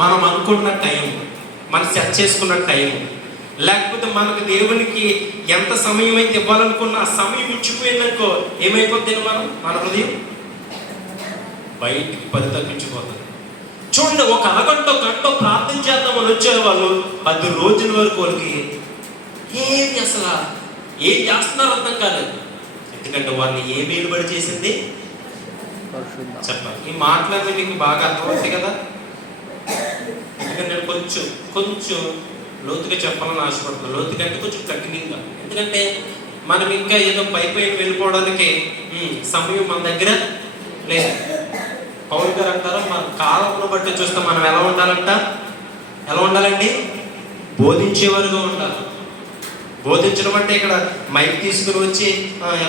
మనం అనుకున్న టైం, మనం సెట్ చేసుకున్న టైం, లేకపోతే మనకు దేవునికి ఎంత సమయం అయితే ఇవ్వాలనుకున్న ఆ సమయం ఇచ్చిపోయిందనుకో ఏమైపోతుంది? మన హృదయం బయటికి పరితపించిపోతుంది. చూడండి, ఒక అరగంట గంట ప్రార్థన చేద్దామని వచ్చేవాళ్ళు 10 రోజుల వరకు వాళ్ళకి ఏది అసలు ఏం చేస్తున్నారో అర్థం కాలేదు. ఎందుకంటే వాళ్ళని ఏ మేలుబడి చేసింది చెప్పాలి. ఈ మాటలన్నీ మీకు బాగా అర్థమవుతాయి కదా. ఎందుకంటే నేను కొంచెం లోతుగా చెప్పాలని ఆశపడుతున్నాను. లోతుగా అంటే కొంచెం కఠినంగా. ఎందుకంటే మనం ఇంకా ఏదో పైన వెళ్ళిపోవడానికి సమయం మన దగ్గర లేదు. పౌలు గారు అంటారు, మన కాలంలో బట్టి చూస్తే మనం ఎలా ఉండాలండి? బోధించేవారుగా ఉండాలి. బోధించడం అంటే ఇక్కడ మైక్ తీసుకుని వచ్చి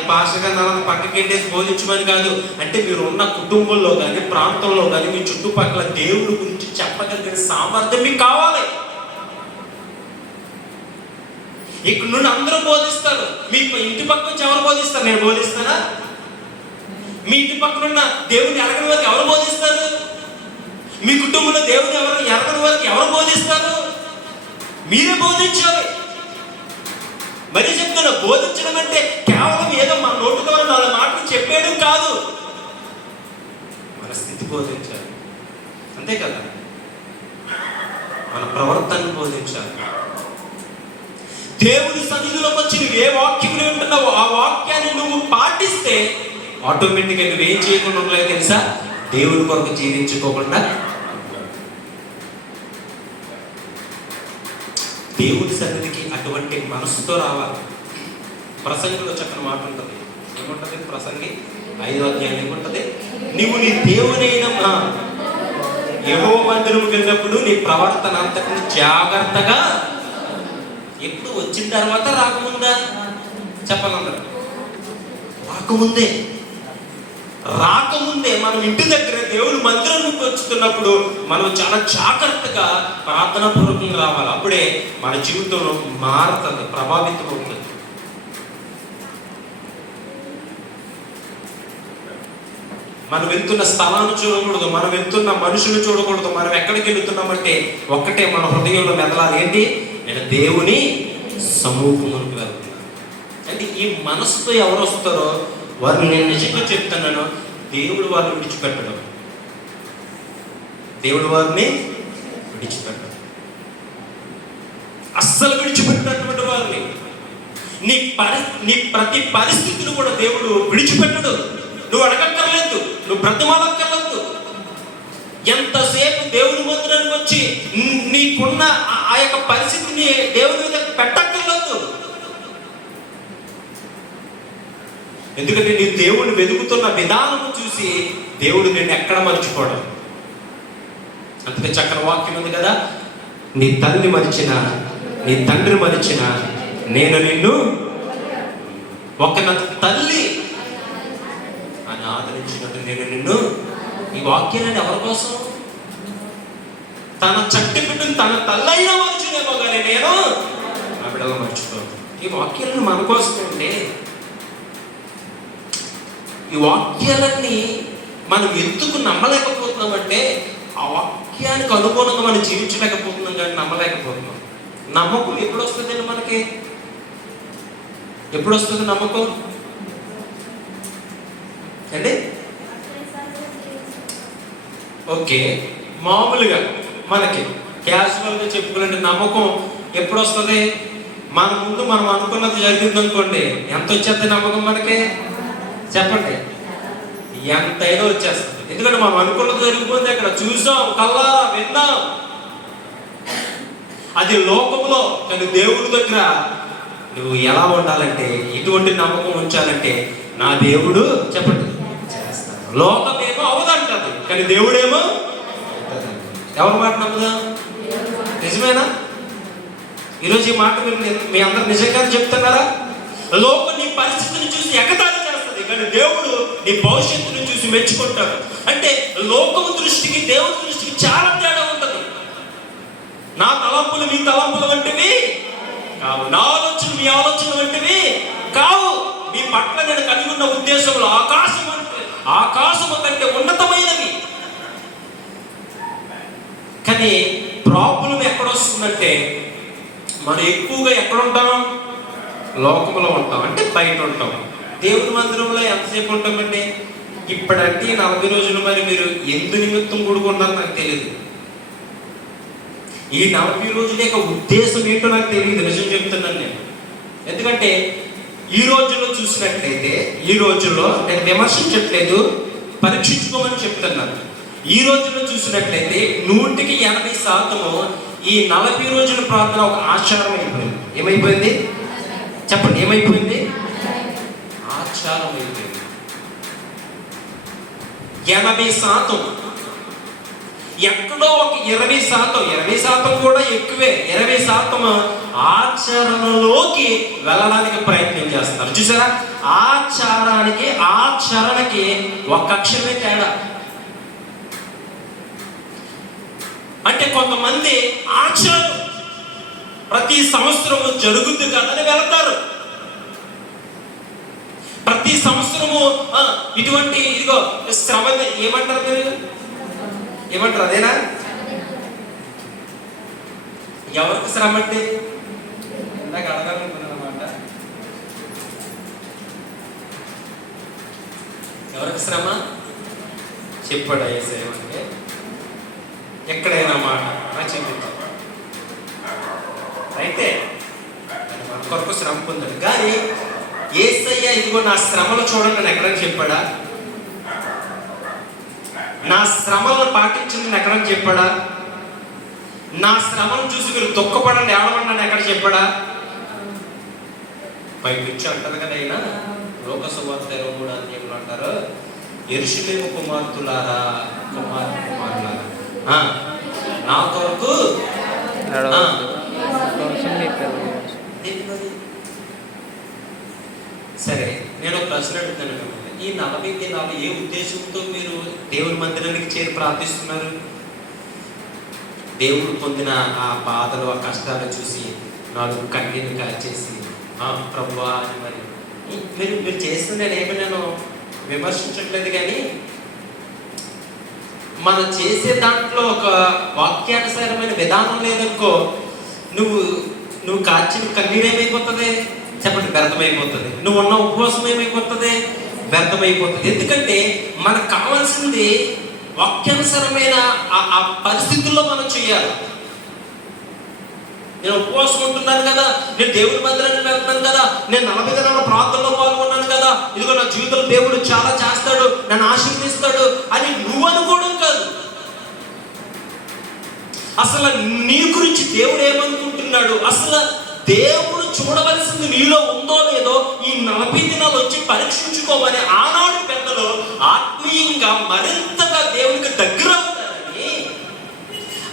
పాస్టర్ గారిని అలా పక్కకి వెళ్ళేసి బోధించమని కాదు. అంటే మీరు ఉన్న కుటుంబంలో కానీ, ప్రాంతంలో కానీ, మీ చుట్టుపక్కల దేవుడి గురించి చెప్పగలిగిన సామర్థ్యం మీకు కావాలి. ఇక్కడ నుండి అందరూ బోధిస్తారు. మీ ఇంటి పక్క నుంచి ఎవరు బోధిస్తారు? నేను బోధిస్తానా? మీ ఇంటి పక్కన ఉన్న దేవుని ఎరగని వారికి ఎవరు బోధిస్తారు? మీ కుటుంబంలో దేవుని ఎరగని వారికి ఎవరు బోధిస్తారు? మీరే బోధించాలి. మరి చెప్తున్నా, బోధించడం అంటే కేవలం ఏదో మన నోటి ద్వారా 4 మాటలు చెప్పేయడం కాదు, మన స్థితి బోధించాలి. అంతే కదా, మన ప్రవర్తనను బోధించాలి. దేవుని సన్నిధిలోకి వచ్చి నువ్వు ఏ వాక్యం వింటున్నావో ఆ వాక్యాన్ని నువ్వు పాటిస్తే ఆటోమేటిక్గా నువ్వేం చేయకుండా ఉండలేదు తెలుసా? దేవుని కొరకు జీవించుకోకుండా దేవుని సన్నిధికి అటువంటి మనసుతో రావాలి. ప్రసంగిలో చక్కని మాట ఉంటుంది. ఏముంటుంది? ప్రసంగి 5వ అధ్యాయం ఏముంటుంది? నువ్వు నీ దేవునైన యెహోవా మందిరంకి వెళ్ళినప్పుడు నీ ప్రవర్తన అంతకు జాగ్రత్తగా. ఎప్పుడు వచ్చిన తర్వాత రాకముందా? చెప్పాలందరూ రాకముందే మనం ఇంటి దగ్గర దేవుని మందిరానికి వచ్చుతున్నప్పుడు మనం చాలా జాగ్రత్తగా ప్రార్థనా పూర్వకంగా రావాలి. అప్పుడే మన జీవితంలో మారుతుంది, ప్రభావితం అవుతుంది. మనం వెళ్తున్న స్థలాన్ని చూడకూడదు, మనం వెళ్తున్న మనుషులు చూడకూడదు. మనం ఎక్కడికి వెళుతున్నామంటే ఒక్కటే మన హృదయంలో మెదలాలి. ఏంటి? నేను దేవుని సమూహంలోకి వెళ్తున్నాను. అంటే ఈ మనసుతో ఎవరు వస్తారో వారిని నేను నిజంగా చెప్తున్నాను, దేవుడు వారిని విడిచిపెట్టడం. దేవుడు వారిని విడిచిపెట్టడం, అస్సలు విడిచిపెట్టినటువంటి వారిని. నీ ప్రతి పరిస్థితిని కూడా దేవుడు విడిచిపెట్టడు. నువ్వు అడగక్కర్లేదు, నువ్వు బ్రతిమాలక్కర్లేదు. ఎంతసేపు దేవుని మందిరానికి వచ్చి నీకున్న ఆ యొక్క పరిస్థితిని దేవుని మీద పెట్టక్కర్లేదు. ఎందుకంటే నీ దేవుడిని వెతుకుతున్న విధానం చూసి దేవుడు నిన్ను ఎక్కడ మర్చిపోవడం. అందుకే చక్కని వాక్యం ఉంది కదా, నీ తల్లి మరిచిన, నీ తండ్రి మరిచిన, నేను నిన్ను ఒక నా తల్లి అని ఆదరించినట్టు నేను నిన్ను. ఈ వాక్యాన్ని ఎవరి కోసం? తన చట్టి బిడ్డను తన తల్లైనా మర్చినేమో కానీ నేను నా బిడ్డగా మర్చిపోను. ఈ వాక్యాలను మన కోసం అండి. ఈ వాక్యాలన్నీ మనం ఎందుకు నమ్మలేకపోతున్నామంటే ఆ వాక్యానికి అనుగుణంగా మనం జీవించలేకపోతున్నాం, కానీ నమ్మలేకపోతున్నాం. నమ్మకం ఎప్పుడు వస్తుందండి మనకి? ఎప్పుడు వస్తుంది నమ్మకం అండి? ఓకే, మామూలుగా మనకి క్యాజువల్గా చెప్పుకోవాలంటే నమ్మకం ఎప్పుడు వస్తుంది? మన ముందు మనం అనుకున్నది జరిగింది అనుకోండి, ఎంత వచ్చేస్తుంది నమ్మకం మనకి? చెప్పండి, ఎంతైనా వచ్చేస్తుంది. ఎందుకంటే మనం అనుకున్నది జరిగిపోయింది, అక్కడ చూసాం, కల్లారా విన్నాం. అది లోకంలో. కానీ దేవుడి దగ్గర నువ్వు ఎలా ఉండాలంటే, ఎటువంటి నమ్మకం ఉంచాలంటే, నా దేవుడు చెప్పండి చేస్తాడు. లోకమేమో అవదంటది, కానీ దేవుడేమో ఎవరి మాట నమ్మదా? నిజమేనా? ఈరోజు ఈ మాట మీ అందరు నిజంగా చెప్తున్నారా? లోకం నీ పరిస్థితిని చూసి ఎగతాళి చేస్తుంది, కానీ దేవుడు నీ భవిష్యత్తును చూసి మెచ్చుకుంటాడు. అంటే లోకము దృష్టికి దేవుని దృష్టికి చాలా తేడా ఉంటుంది. నా తలంపులు మీ తలంపుల వంటివి కావు, నా ఆలోచనలు మీ ఆలోచన వంటివి కావు. మీ పట్ల నేను కలిగి ఉన్న ఉద్దేశంలో ఆకాశము కంటే ఉన్నతమైనవి. కానీ కానీ ప్రాబ్లం ఎక్కడొస్తుందంటే మనం ఎక్కువగా ఎక్కడ ఉంటాం? లోకంలో ఉంటాం, అంటే బయట ఉంటాం. దేవుని మందిరంలో ఎంతసేపు ఉంటామండి? ఇప్పుడంటే 40 రోజులు మరి మీరు ఎందు నిమిత్తం కూడుకున్నారో నాకు తెలియదు. ఈ 40 రోజుల యొక్క ఉద్దేశం ఏంటో నాకు తెలియదు, నిజం చెప్తున్నాను నేను. ఎందుకంటే ఈ రోజుల్లో చూసినట్లయితే, ఈ రోజుల్లో నేను విమర్శించట్లేదు, పరీక్షించుకోమని చెప్తున్నాను. ఈ రోజుల్లో చూసినట్లయితే 100% ఈ 40 రోజుల ప్రార్థన ఒక ఆచారం అయిపోయింది. ఏమైపోయింది చెప్పండి? ఏమైపోయింది? ఆచారం అయిపోయింది. 80%, ఎక్కడో ఒక 20% కూడా ఎక్కువే, 20% ఆచరణలోకి వెళ్ళడానికి ప్రయత్నం చేస్తారు. చూసారా? ఆచారానికి ఆచరణకి ఒక అక్షరమే తేడా. అంటే కొంతమంది ఆచరణ ప్రతి సంవత్సరము జరుగుద్ది కదని వెళ్తారు. ప్రతి సంవత్సరము ఇటువంటి ఇదిగో శ్రమ, ఏమంటారు మీరు? ఏమంటారు? అదేనా? ఎవరికి శ్రమ అంటే ఇందాక అడగాలనుకున్నానమాట. ఎవరికి శ్రమ చెప్పాడు యేసయ్య అంటే ఎక్కడైనా మాట చూపించాడు. అయితే మన కొరకు శ్రమ పొందాడు. కానీ యేసయ్య ఇదిగో నా శ్రమలు చూడండి అని ఎక్కడని చెప్పాడా? నా శ్రమలను పాటించండి ఎక్కడని చెప్పాడా? నా శ్రమను చూసి మీరు దుఃఖపడండి, ఏడవండి అని ఎక్కడ చెప్పాడా? పైకి అంటారు కదా అయినా లోక సువార్త 23 అధ్యాయంలో అంటారు, యెరూషలేము కుమార్తెలారా, కుమారులారా, నా కొరకు సరే. నేను ఒక ప్రశ్న అడుగుతాను మిమ్మల్ని. ఈ 40 దినాలు ఏ ఉద్దేశంతో మీరు దేవుని మందిరానికి చేరి ప్రార్థిస్తున్నారు? దేవుడు పొందిన ఆ బాధలు, ఆ కష్టాలు చూసి నాలుగు కన్నీళ్ళు కాచేసి ప్రభువా అని మరి మీరు చేస్తున్న నేను విమర్శించట్లేదు. కానీ మనం చేసే దాంట్లో ఒక వాక్యానుసారమైన విధానం లేదనుకో, నువ్వు కార్చిన కన్నీరు ఏమైపోతుంది చెప్పండి? వ్యర్థమైపోతుంది. నువ్వు ఉన్న ఉపవాసం ఏమైపోతుంది? వ్యర్థమైపోతుంది. ఎందుకంటే మనకు కావాల్సింది వాక్యానుసారమైన ఆ పరిస్థితుల్లో మనం చేయాలి. నేను ఉపవాసం ఉంటున్నాను కదా, నేను దేవుడి మందిరానికి వెళ్తున్నాను కదా, నేను 40 దినాల ప్రార్థనలో పాల్గొన్నాను కదా, ఇదిగో నా జీవితంలో దేవుడు చాలా చేస్తాడు, నన్ను ఆశీర్వదిస్తాడు అని నువ్వు అనుకోవడం కాదు. అసలు నీ గురించి దేవుడు ఏమనుకుంటున్నాడు? అసలు దేవుడు చూడవలసింది నీలో ఉందో లేదో ఈ 40 దినాలు వచ్చి పరీక్షించుకోమని ఆనాడు పెద్దలు ఆత్మీయంగా మరింతగా దేవునికి దగ్గర అవుతారని,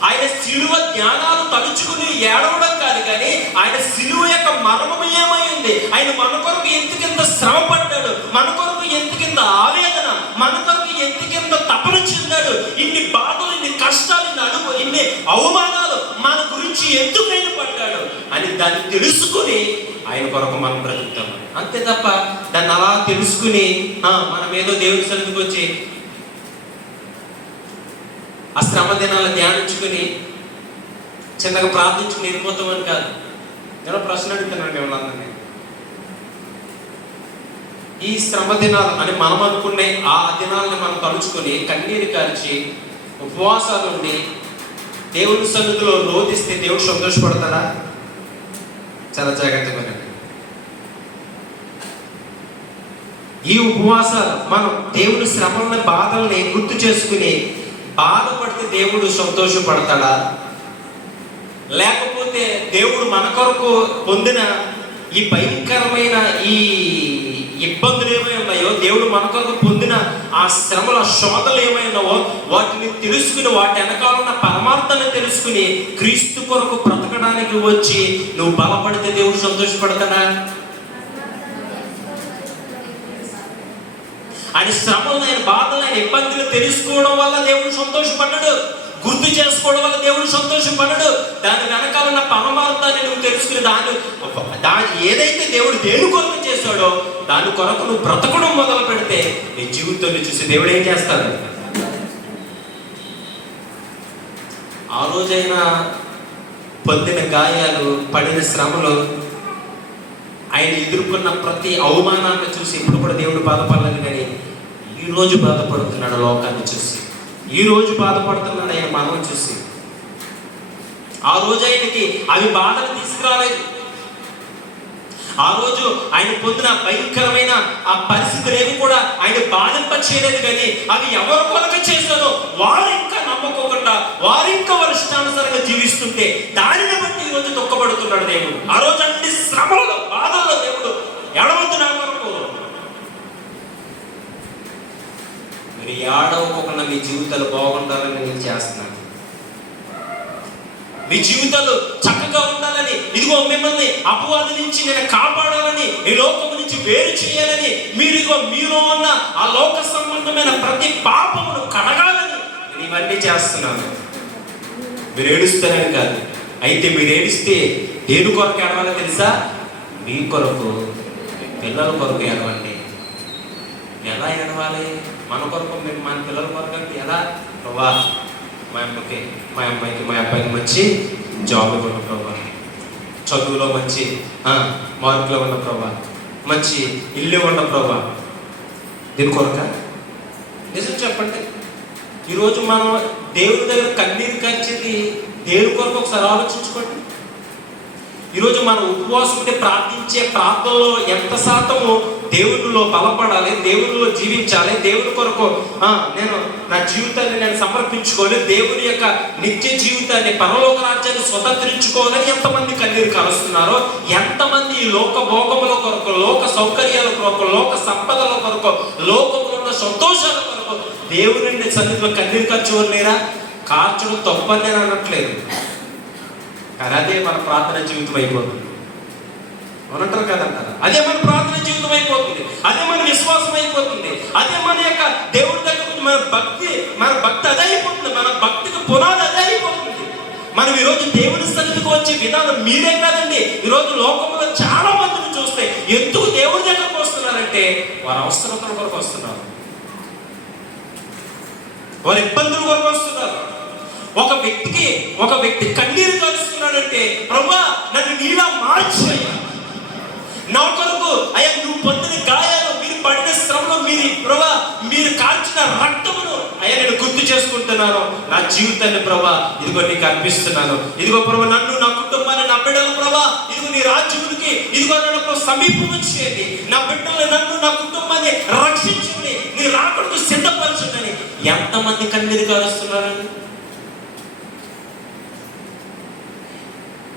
ఆయన శిలువ జ్ఞానాలు తలుచుకుని ఏడవడం కాదు, కానీ ఆయన శిలువ యొక్క మర్మం ఏమైంది, ఆయన మన కొరకు ఎంతకింత శ్రమ పడ్డాడు, మన కొరకు ఎంతకింత ఆవేదన, మన కొరకు ఎంతకింత తపన చెందాడు, ఇన్ని బాధలు, ఇన్ని కష్టాలు, ఇన్ని అవమానాలు మన గురించి ఎందుకైనా పడ్డాడు అని దాన్ని తెలుసుకుని ఆయన కొరకు మనం బ్రతుకుతాం. అంతే తప్ప దాన్ని అలా తెలుసుకుని మనం ఏదో దేవుడి సన్నిధికి వచ్చి ఆ శ్రమ దినాలను ధ్యానించుకుని చిన్నగా ప్రార్థించుకుని వెళ్ళిపోతామని కాదు. నేను ప్రశ్న అడుగుతున్నాను మిమ్మల్ని. ఈ శ్రమ దినాలు అని మనం అనుకునే ఆ దినాలను మనం తలుచుకొని కన్నీరు కార్చి ఉపవాసాలు ఉండి దేవుని సన్నిధిలో రోధిస్తే దేవుడు సంతోషపడతాడా? చాలా జాగ్రత్తగా వినండి. ఈ ఉపవాసాలు మనం దేవుని శ్రమలని, బాధల్ని గుర్తు చేసుకుని బాధపడితే దేవుడు సంతోషపడతాడా? లేకపోతే దేవుడు మన కొరకు పొందిన ఈ భయంకరమైన ఈ ఇబ్బందులు ఏమై ఉన్నాయో, దేవుడు మన కొరకు పొందిన ఆ శ్రమల శోధలు ఏమైనావో వాటిని తెలుసుకుని, వాటి వెనకాలన్న పరమార్థాన్ని తెలుసుకుని క్రీస్తు కొరకు బ్రతకడానికి వచ్చి నువ్వు బలపడితే దేవుడు సంతోషపడతాడా? ఆయన శ్రమలను, ఆయన బాధలు, ఆయన ఇబ్బందులు తెలుసుకోవడం వల్ల దేవుడు సంతోషపడ్డాడు, గుర్తు చేసుకోవడం వల్ల దేవుడు సంతోషపడ్డాడు. దాని వెనకాల ఉన్న పరమార్థాన్ని నువ్వు తెలుసుకుని దాని ఏదైతే దేవుడు దేని కొరకు చేశాడో దాని కొరకు నువ్వు బ్రతకడం మొదలు పెడితే నీ జీవితాన్ని చూసి దేవుడు ఏం చేస్తాడు? ఆ రోజైనా పొందిన గాయాలు, పడిన శ్రమలు, ఆయన ఎదుర్కొన్న ప్రతి అవమానాన్ని చూసి ఇప్పుడు కూడా దేవుడు బాధపడలేదు. కానీ ఈరోజు బాధపడుతున్నాడు లోకాన్ని చూసి, ఈరోజు బాధపడుతున్నాడు ఆయన మనం చూసి. ఆ రోజు ఆయనకి అవి బాధలు తీసుకురాలేదు. ఆ రోజు ఆయన పొందిన భయంకరమైన ఆ పరిస్థితులు ఏమి కూడా ఆయన బాధింప చేయలేదు. కానీ అవి ఎవరు కొరకు చేశారో వారు ఇంకా నమ్మకోకుండా, వారు ఇంకా వారి ఇష్టానుసారంగా జీవిస్తుంటే దానిని బట్టి ఈరోజు దుఃఖపడుతున్నాడు దేవుడు. ఆ రోజు అన్ని శ్రమలలో, బాధల్లో దేవుడు ఎడవద్దు నా కొరకు. మీరు ఏడవకుండా మీ జీవితాలు బాగుండాలని నేను చేస్తున్నాను. మీ జీవితాలు చక్కగా ఉండాలని, ఇదిగో మిమ్మల్ని అపవాది నుంచి నేను కాపాడాలని, ఈ లోకం నుంచి వేరు చేయాలని, మీరు ఇదిగో మీలో ఉన్న ఆ లోక సంబంధమైన ప్రతి పాపమును కడగాలని నేను ఇవన్నీ చేస్తున్నాను. మీరు ఏడుస్తారని కాదు. అయితే మీరు ఏడిస్తే దేని కొరకు ఏడవాలో తెలుసా? మీ కొరకు, పిల్లల కొరకు ఏడవండి. ఎలా ఏడవాలి? మన కొరకు, మన పిల్లల కొరకు అంటే ఎలా? ప్రభా మా అమ్మకి, మా అమ్మాయికి, మా అబ్బాయికి మంచి జాబ్ ఇవ్వడం ప్రభా, చదువులో మంచి మార్కులో ఉన్న ప్రభా, మంచి ఇల్లు ఉన్న ప్రభా. దీని కొరక నిజం చెప్పండి. ఈరోజు మనం దేవుడి దగ్గర కన్నీరు కార్చేది దేవుడి కొరకు ఒకసారి ఆలోచించుకోండి. ఈరోజు మనం ఉపవాసం ఉంటే ప్రార్థించే ప్రార్థనలో ఎంత శాతము దేవునిలో బలపడాలి, దేవునిలో జీవించాలి, దేవుని కొరకు నేను నా జీవితాన్ని నేను సమర్పించుకోవాలి, దేవుని యొక్క నిత్య జీవితాన్ని, పరలోక రాజ్యాన్ని స్వతంత్రించుకోవాలని ఎంతమంది కన్నీరు కలుస్తున్నారో, ఎంతమంది ఈ లోక భోగముల కొరకు, లోక సౌకర్యాల కొరకు, లోక సంపదల కొరకు, లోకంలో ఉన్న సంతోషాల కొరకు దేవుని సన్నిధిలో కన్నీరు ఖర్చుకోరు లేరా? కార్చడం తప్పని నేను అనట్లేదు, కానీ అదే మన ప్రార్థన జీవితం అయిపోతుంది. అవునంటారు కదంటారు. అదే మన ప్రార్థన జీవితం అయిపోతుంది, అదే మన విశ్వాసం అయిపోతుంది, అదే మన యొక్క దేవుడి దగ్గర మన భక్తి అదే అయిపోతుంది, మన భక్తికి పునాది అదే అయిపోతుంది. మనం ఈరోజు దేవుని సన్నిధికి వచ్చే విధానం మీరే కాదండి. ఈరోజు లోకంలో చాలా మందిని చూస్తే ఎందుకు దేవుడి దగ్గరకు వస్తున్నారంటే వారి అవసరతల కొరకు వస్తున్నారు, వారి ఇబ్బందుల కొరకు వస్తున్నారు. ఒక వ్యక్తి కన్నీరు కలుస్తున్నాడంటే, ప్రభువా నన్ను నీలా మార్చేయ్యా, నా కొరకు అయ్యా నువ్వు పొందిన గాయాలు, మీరు పడిన శ్రమలో, మీరు కార్చిన రక్తమును అయ్యా నేను గుర్తు చేసుకుంటున్నాను. నా జీవితాన్ని ప్రభా ఇదిగో నీకు అర్పిస్తున్నాను. ఇదిగో ప్రభా నన్ను, నా కుటుంబాన్ని, నా బిడ్డలు ప్రభా ఇదిగో నీ రాజ్యమునికి ఇదిగో నన్ను సమీపం చేయండి, నా బిడ్డలు, నన్ను, నా కుటుంబాన్ని రక్షించండి, నీ రాకడకు సిద్ధపరచండి. ఎంతమంది కన్నీరు కారుస్తున్నారండి?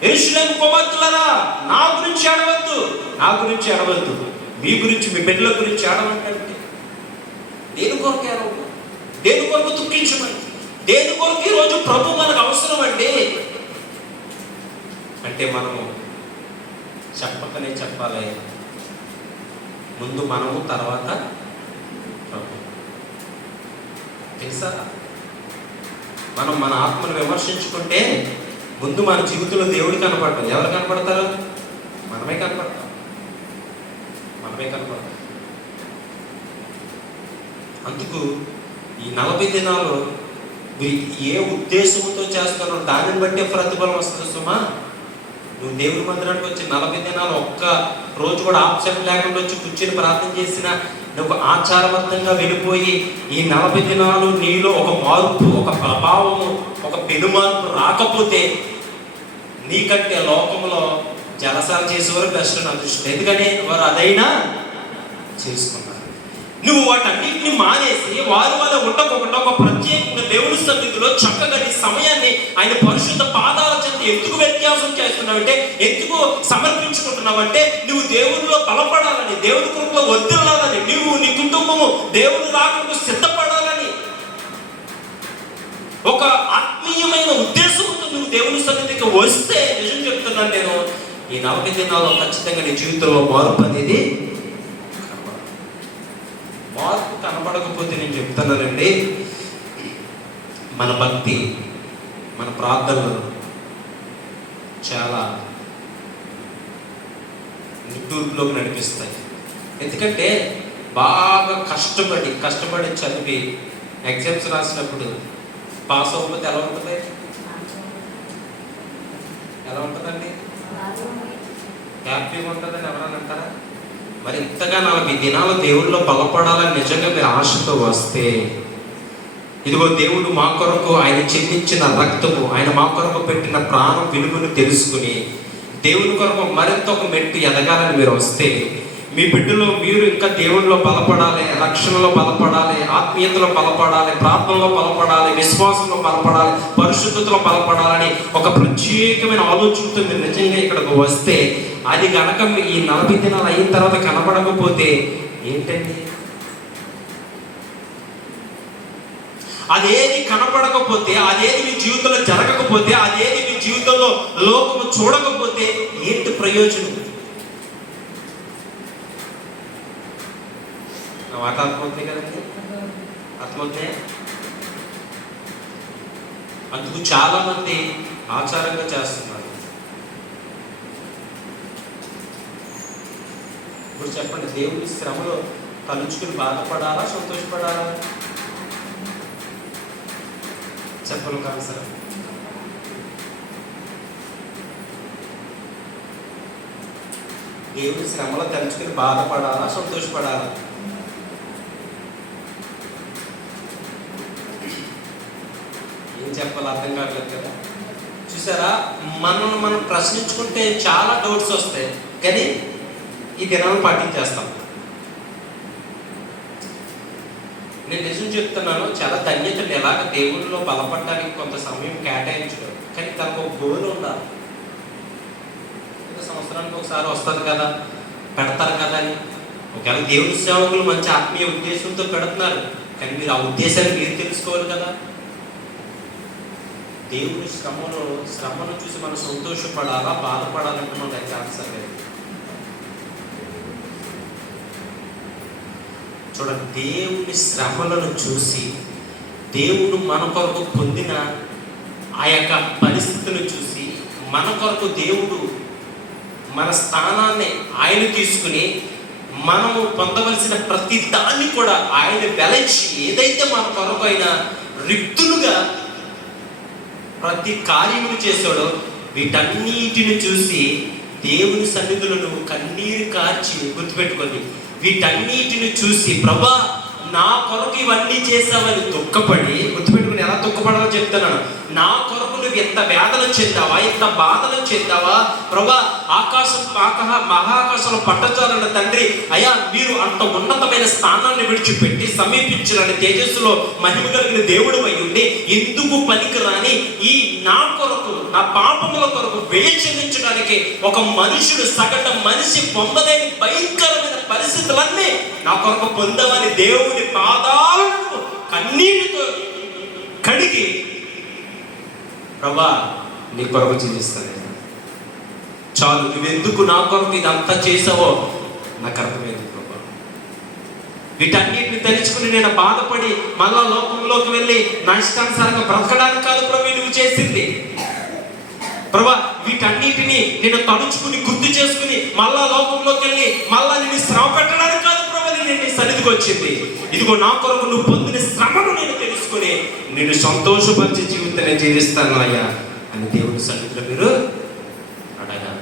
యెరూషలేము కుమార్తెలారా, నా గురించి ఏడవద్దు, నా గురించి ఏడవద్దు, మీ గురించి, మీ బిడ్డల గురించి ఏడవండి. దేని కొరకు ఏడవద్దు? దేని కొరకు దుఃఖించమండి? దేని కొరకు ఈరోజు ప్రభు మనకు అవసరం అండి అంటే మనము చెప్పకనే చెప్పాలి. ముందు మనము, తర్వాత ప్రభు. తెలుసా, మనం మన ఆత్మను విమర్శించుకుంటే ముందు మన జీవితంలో దేవుడు కనపడతాం. ఎవరు కనపడతారు? మనమే కనపడతాం. అందుకు ఈ 40 దినాలు ఏ ఉద్దేశంతో చేస్తారో దానిని బట్టే ప్రతిఫలం వస్తుంది సుమా. నువ్వు దేవుని మందిరానికి వచ్చి 40 దినాలు ఒక్క రోజు కూడా ఆప్షన్ లేకుండా వచ్చి కూర్చొని ప్రార్థన చేసినా, నువ్వు ఆచారబద్ధంగా వెళ్ళిపోయి ఈ 40 దినాలు నీలో ఒక మార్పు, ఒక ప్రభావము, ఒక పెనుమార్పు రాకపోతే నీకంటే లోకంలో జలసాలు చేసేవారు బెస్ట్ నా దృష్టిలో. ఎందుకని వారు అదైనా చేసుకున్నారు. నువ్వు వాటన్నిటిని మానేసి వారు వాళ్ళ ఉండకుండా ఒక ప్రత్యేకంగా దేవుని సన్నిధిలో చక్కగా నీ సమయాన్ని ఆయన పరిశుద్ధ పాదాల చెంత ఎందుకు వ్యత్యాసం చేస్తున్నావంటే, ఎందుకు సమర్పించుకుంటున్నావంటే, నువ్వు దేవునిలో బలపడాలని, దేవుని కృపలో వర్ధిల్లాలని, నువ్వు నీ కుటుంబము దేవుని రాకడకు సిద్ధపడాలని ఒక ఆత్మీయమైన ఉద్దేశంతో నువ్వు దేవుని సన్నిధికి వస్తే, నిజం చెప్తున్నాను నేను, ఈ 40 దినాల్లో ఖచ్చితంగా నీ జీవితంలో మార్పు అనేది మార్పు కనపడకపోతే నేను చెప్తున్నానండి, మన భక్తి, మన ప్రార్థనలు చాలా నిట్టూర్పులోకి నడిపిస్తాయి. ఎందుకంటే బాగా కష్టపడి చదివి ఎగ్జామ్స్ రాసినప్పుడు పాస్ అవ్వకపోతే ఎలా ఉంటుంది? ఎలా ఉంటుందండి? హ్యాపీగా ఉంటుందని ఎవరన్నా అంటారా? మరి ఇంతగా 40 దినాలు దేవుళ్ళో బలపడాలని నిజంగా మీరు ఆశతో వస్తే, ఇదిగో దేవుడు మా కొరకు ఆయన చెల్లించిన రక్తము, ఆయన మా కొరకు పెట్టిన ప్రాణం విలువను తెలుసుకుని దేవుని కొరకు మరింత ఒక మెట్టు ఎదగాలని మీరు వస్తే, మీ బిడ్డలో మీరు ఇంకా దేవునిలో బలపడాలి, రక్షణలో బలపడాలి, ఆత్మీయతలో బలపడాలి, ప్రార్థనలో బలపడాలి, విశ్వాసంలో బలపడాలి, పరిశుద్ధతలో బలపడాలని ఒక ప్రత్యేకమైన ఆలోచనతో మీరు నిజంగా ఇక్కడికి వస్తే, అది కనుక ఈ 40 దినాలు అయిన తర్వాత కనపడకపోతే ఏంటండి? అదేది కనపడకపోతే, అదేది మీ జీవితంలో జరగకపోతే, అదేది మీ జీవితంలో లోకము చూడకపోతే ఏంటి ప్రయోజనం? నా మాట అర్థమవుతాయి కదండి? అర్థమవుతాయి. అందుకు చాలా మంది ఆచారంగా చేస్తున్నారు. ఇప్పుడు చెప్పండి, దేవుని శ్రమలో తలుచుకుని బాధపడాలా, సంతోషపడాలా? చెప్పను కాదు సార్. దేవుని శ్రమలో తలుచుకుని బాధపడాలా, సంతోషపడాలా? ఏం చెప్పాలో అర్థం కావట్లేదు కదా. చూసారా, మనం ప్రశ్నించుకుంటే చాలా డౌట్స్ వస్తాయి, కానీ ఈ దినాలను పాటించేస్తాం. నేను నిజం చెప్తున్నాను, చాలా ధన్యతలు ఎలాగ దేవుడిలో బలపడడానికి కొంత సమయం కేటాయించడం, కానీ తనకు ఒక గోల్ ఉండాలి. సంవత్సరానికి ఒకసారి వస్తుంది కదా, పెడతారు కదా అని. ఒకవేళ దేవుని సేవకులు మంచి ఆత్మీయ ఉద్దేశంతో పెడుతున్నారు, కానీ మీరు ఆ ఉద్దేశాన్ని మీరు తెలుసుకోవాలి కదా. దేవుని శ్రమను చూసి మనం సంతోషపడాలా, బాధపడాలంటే మన దగ్గర ఆన్సర్ లేదు. చూడండి, దేవుని శ్రమలను చూసి, దేవుడు మన కొరకు పొందిన ఆ యొక్క పరిస్థితులను చూసి, మన కొరకు దేవుడు మన స్థానాన్ని ఆయన తీసుకుని, మనము పొందవలసిన ప్రతి దాన్ని కూడా ఆయన వెలచి, ఏదైతే మన కొరకు ఆయన రిక్తులుగా ప్రతి కార్యములు చేశాడో వీటన్నిటిని చూసి దేవుని సన్నిధులను కన్నీరు కార్చి, గుర్తుపెట్టుకోండి, వీటన్నిటిని చూసి ప్రభా నా కొరకు ఇవన్నీ చేసావని దుఃఖపడి, గుర్తుపెట్టుకుని ఎలా దుఃఖపడాలో చెప్తున్నాను. నా కొరకు నువ్వు ఎంత వేదన చెందావా, ఎంత బాధలు చెందావా ప్రభా, మహాకాశంలో పట్టచాలన్న తండ్రి అయ్యా, మీరు అంత ఉన్నతమైన స్థానాన్ని విడిచిపెట్టి సమీపించాలని తేజస్సులో మహిమ కలిగిన దేవుడు అయి ఉండి ఎందుకు పనికిరాని ఈ నా కొరకు, నా పాపముల కొరకు వ్యయ చెల్లించడానికి ఒక మనుషుడు, సగట మనిషి పొందలేని భయంకరమైన పరిస్థితులన్నీ నా కొరకు పొందవని దేవుని పాదాలను కన్నీటితో కడిగి ప్రభా నీ కొరకు జీవిస్తాను, చాలు, నువ్వెందుకు నా కొరకు ఇదంతా చేసావో నాకు అర్థమైంది ప్రభా. వీటన్నిటిని తెలుసుకుని నేను బాధపడి మళ్ళా లోకంలోకి వెళ్ళి నా ఇష్టానుసారంగా బ్రతకడానికి కాదు ప్రభు నువ్వు చేసింది ప్రభా. వీటన్నిటిని నేను తలుచుకుని గుర్తు చేసుకుని మళ్ళా లోకంలోకి వెళ్ళి మళ్ళా నేను శ్రమ పెట్టడానికి కాదు ప్రభు నేను నీ సన్నిధికి వచ్చింది. ఇదిగో నా కొరకు నువ్వు పొందిన శ్రమను నేను తెలుసుకుని నేను సంతోషపరిచే జీవితాన్ని జీవిస్తాను అయ్యా అని దేవుని సన్నిధిలో మీరు అడగాలి.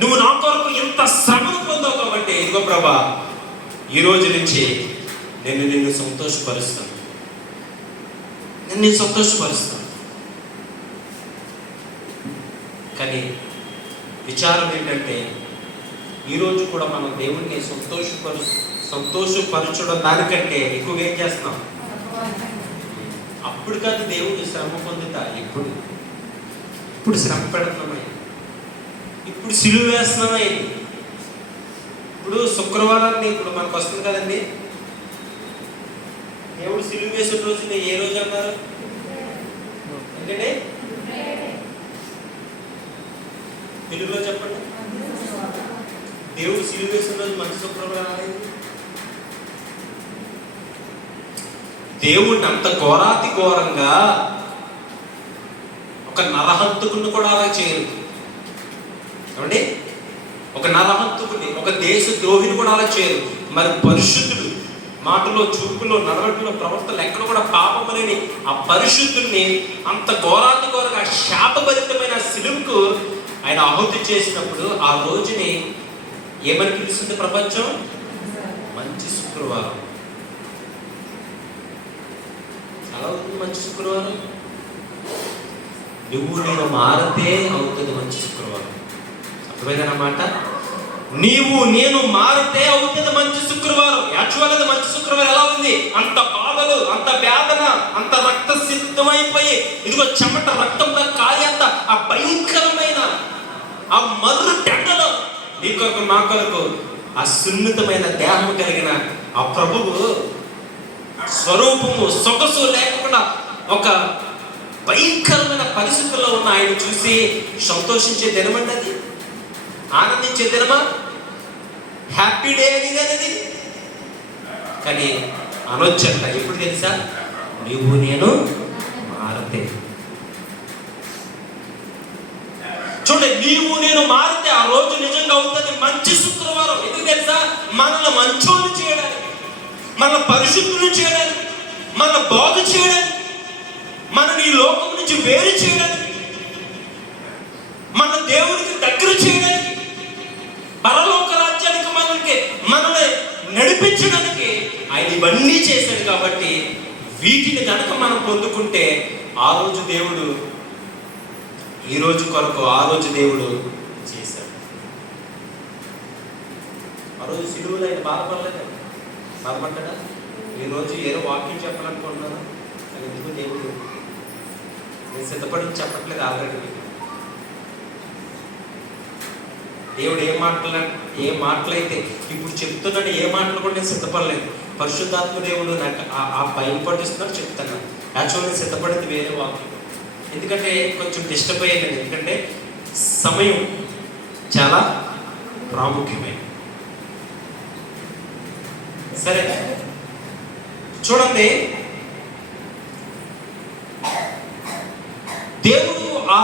నువ్వు నా కొరకు ఎంత శ్రమను పొందావు కాబట్టి ఇదిగో ప్రభా ఈ రోజు నుంచి నేను నిన్ను సంతోషపరుస్తాను, నేను సంతోషపరుస్తాను. కానీ విచారం ఏంటంటే ఈరోజు కూడా మనం దేవుణ్ణి సంతోషపరచడం దానికంటే ఎక్కువగా ఏం చేస్తున్నాం? అప్పుడు కాదు దేవుడు శ్రమ పొందుతా, ఇప్పుడు శ్రమ పెడుతున్నామని, ఇప్పుడు సిలువ వేస్తున్నామని. ఇప్పుడు శుక్రవారాన్ని ఇప్పుడు మనకు వస్తుంది కదండి, దేవుడు సిలువ వేసిన రోజున ఏ రోజు అన్నారు? ఏంటంటే తెలుగులో చెప్పండి. దేవుడు సిలువ వేసిన రోజు మంచి శుక్రవారం. దేవుడిని అంత ఘోరాతి ఘోరంగా ఒక నరహంతకుని కూడా అలా చేయరు ఏమండి. ఒక నరహంతకుని, ఒక దేశ ద్రోహిని కూడా అలా చేయరు. మరి పరిశుద్ధుడు, మాటలో, చూపులో, నడవడిలో, ప్రవర్తనలు ఎక్కడ కూడా పాపం లేని ఆ పరిశుద్ధుడిని అంత ఘోరాతి ఘోరంగా శాపభరితమైన సిలువకు ఆయన ఆహుతి చేసినప్పుడు ఆ రోజుని ఏమని పిలుస్తుంది ప్రపంచం? మంచి శుక్రవారం. చాలా అవుతుంది మంచి శుక్రవారం. నువ్వు నేను మారితే అవుతుంది మంచి శుక్రవారం. అర్థమైందన్నమాట. నీవు నేను మారితే అవుతుంది మంచి శుక్రవారం. యాక్చువల్ అది మంచి శుక్రవారం ఎలా ఉంది? అంత బాధలు, అంత వేదన, అంత రక్త సిద్ధమైపోయి, ఇదిగో చెమట రక్తంతో కాలి, అంత ఆ భయంకరమైన ఆ మర్రు టెండలో నీ కొరకు నా కొరకు ఆ సున్నితమైన దేహం కలిగిన ఆ ప్రభువు స్వరూపము, సొగసు లేకుండా ఒక భయంకరమైన పరిస్థితుల్లో ఉన్న ఆయన చూసి సంతోషించే దినమండి అది. ఆనందించే దినమా? హ్యాపీ డే అనేది. కానీ అనొచ్చంట ఎప్పుడు తెలుసా? నువ్వు నేను మారితే. చూడండి, నీవు నేను మారితే ఆ రోజు నిజంగా అవుతుంది మంచి శుక్రవారం. ఎందుకు తెలుసా? మనల్ని మంచోళ్ళు చేయడానికి, మనల్ని పరిశుద్ధులు చేయడానికి, మనల్ని బాగు చేయడానికి, మనని ఈ లోకం నుంచి వేరు చేయడానికి, మన దేవునికి దగ్గర చేయడానికి, పరలోక రాజ్యానికి మనల్ని నడిపించడానికి ఆయన ఇవన్నీ చేశాడు. కాబట్టి వీటిని కనుక మనం పొందుకుంటే ఆ రోజు దేవుడు ఈ రోజు కొరకు ఆ రోజు దేవుడు చేశాడు. ఆ రోజు సిలువలో ఆయన బాధపడలేదు, బాధపడ్డా. ఈరోజు ఏదో వాక్యం చెప్పాలనుకుంటున్నాను, అది ఎందుకు దేవుడు నేను సిద్ధపడి చెప్పట్లేదు. ఆల్రెడీ దేవుడు ఏ మాటలైతే ఇప్పుడు చెప్తున్నాడు, ఏ మాటలు కూడా నేను సిద్ధపడలేదు. పరిశుద్ధాత్మ దేవుడు నాకు ఆ భయం పట్టిస్తున్నాడు చెప్తాను. యాక్చువల్ నేను సిద్ధపడింది వేరే వాక్యం. ఎందుకంటే కొంచెం డిస్టర్బ్ అయ్యాను. ఎందుకంటే సమయం చాలా ప్రాముఖ్యమైనది. సరే చూడండి, దేవుడు ఆ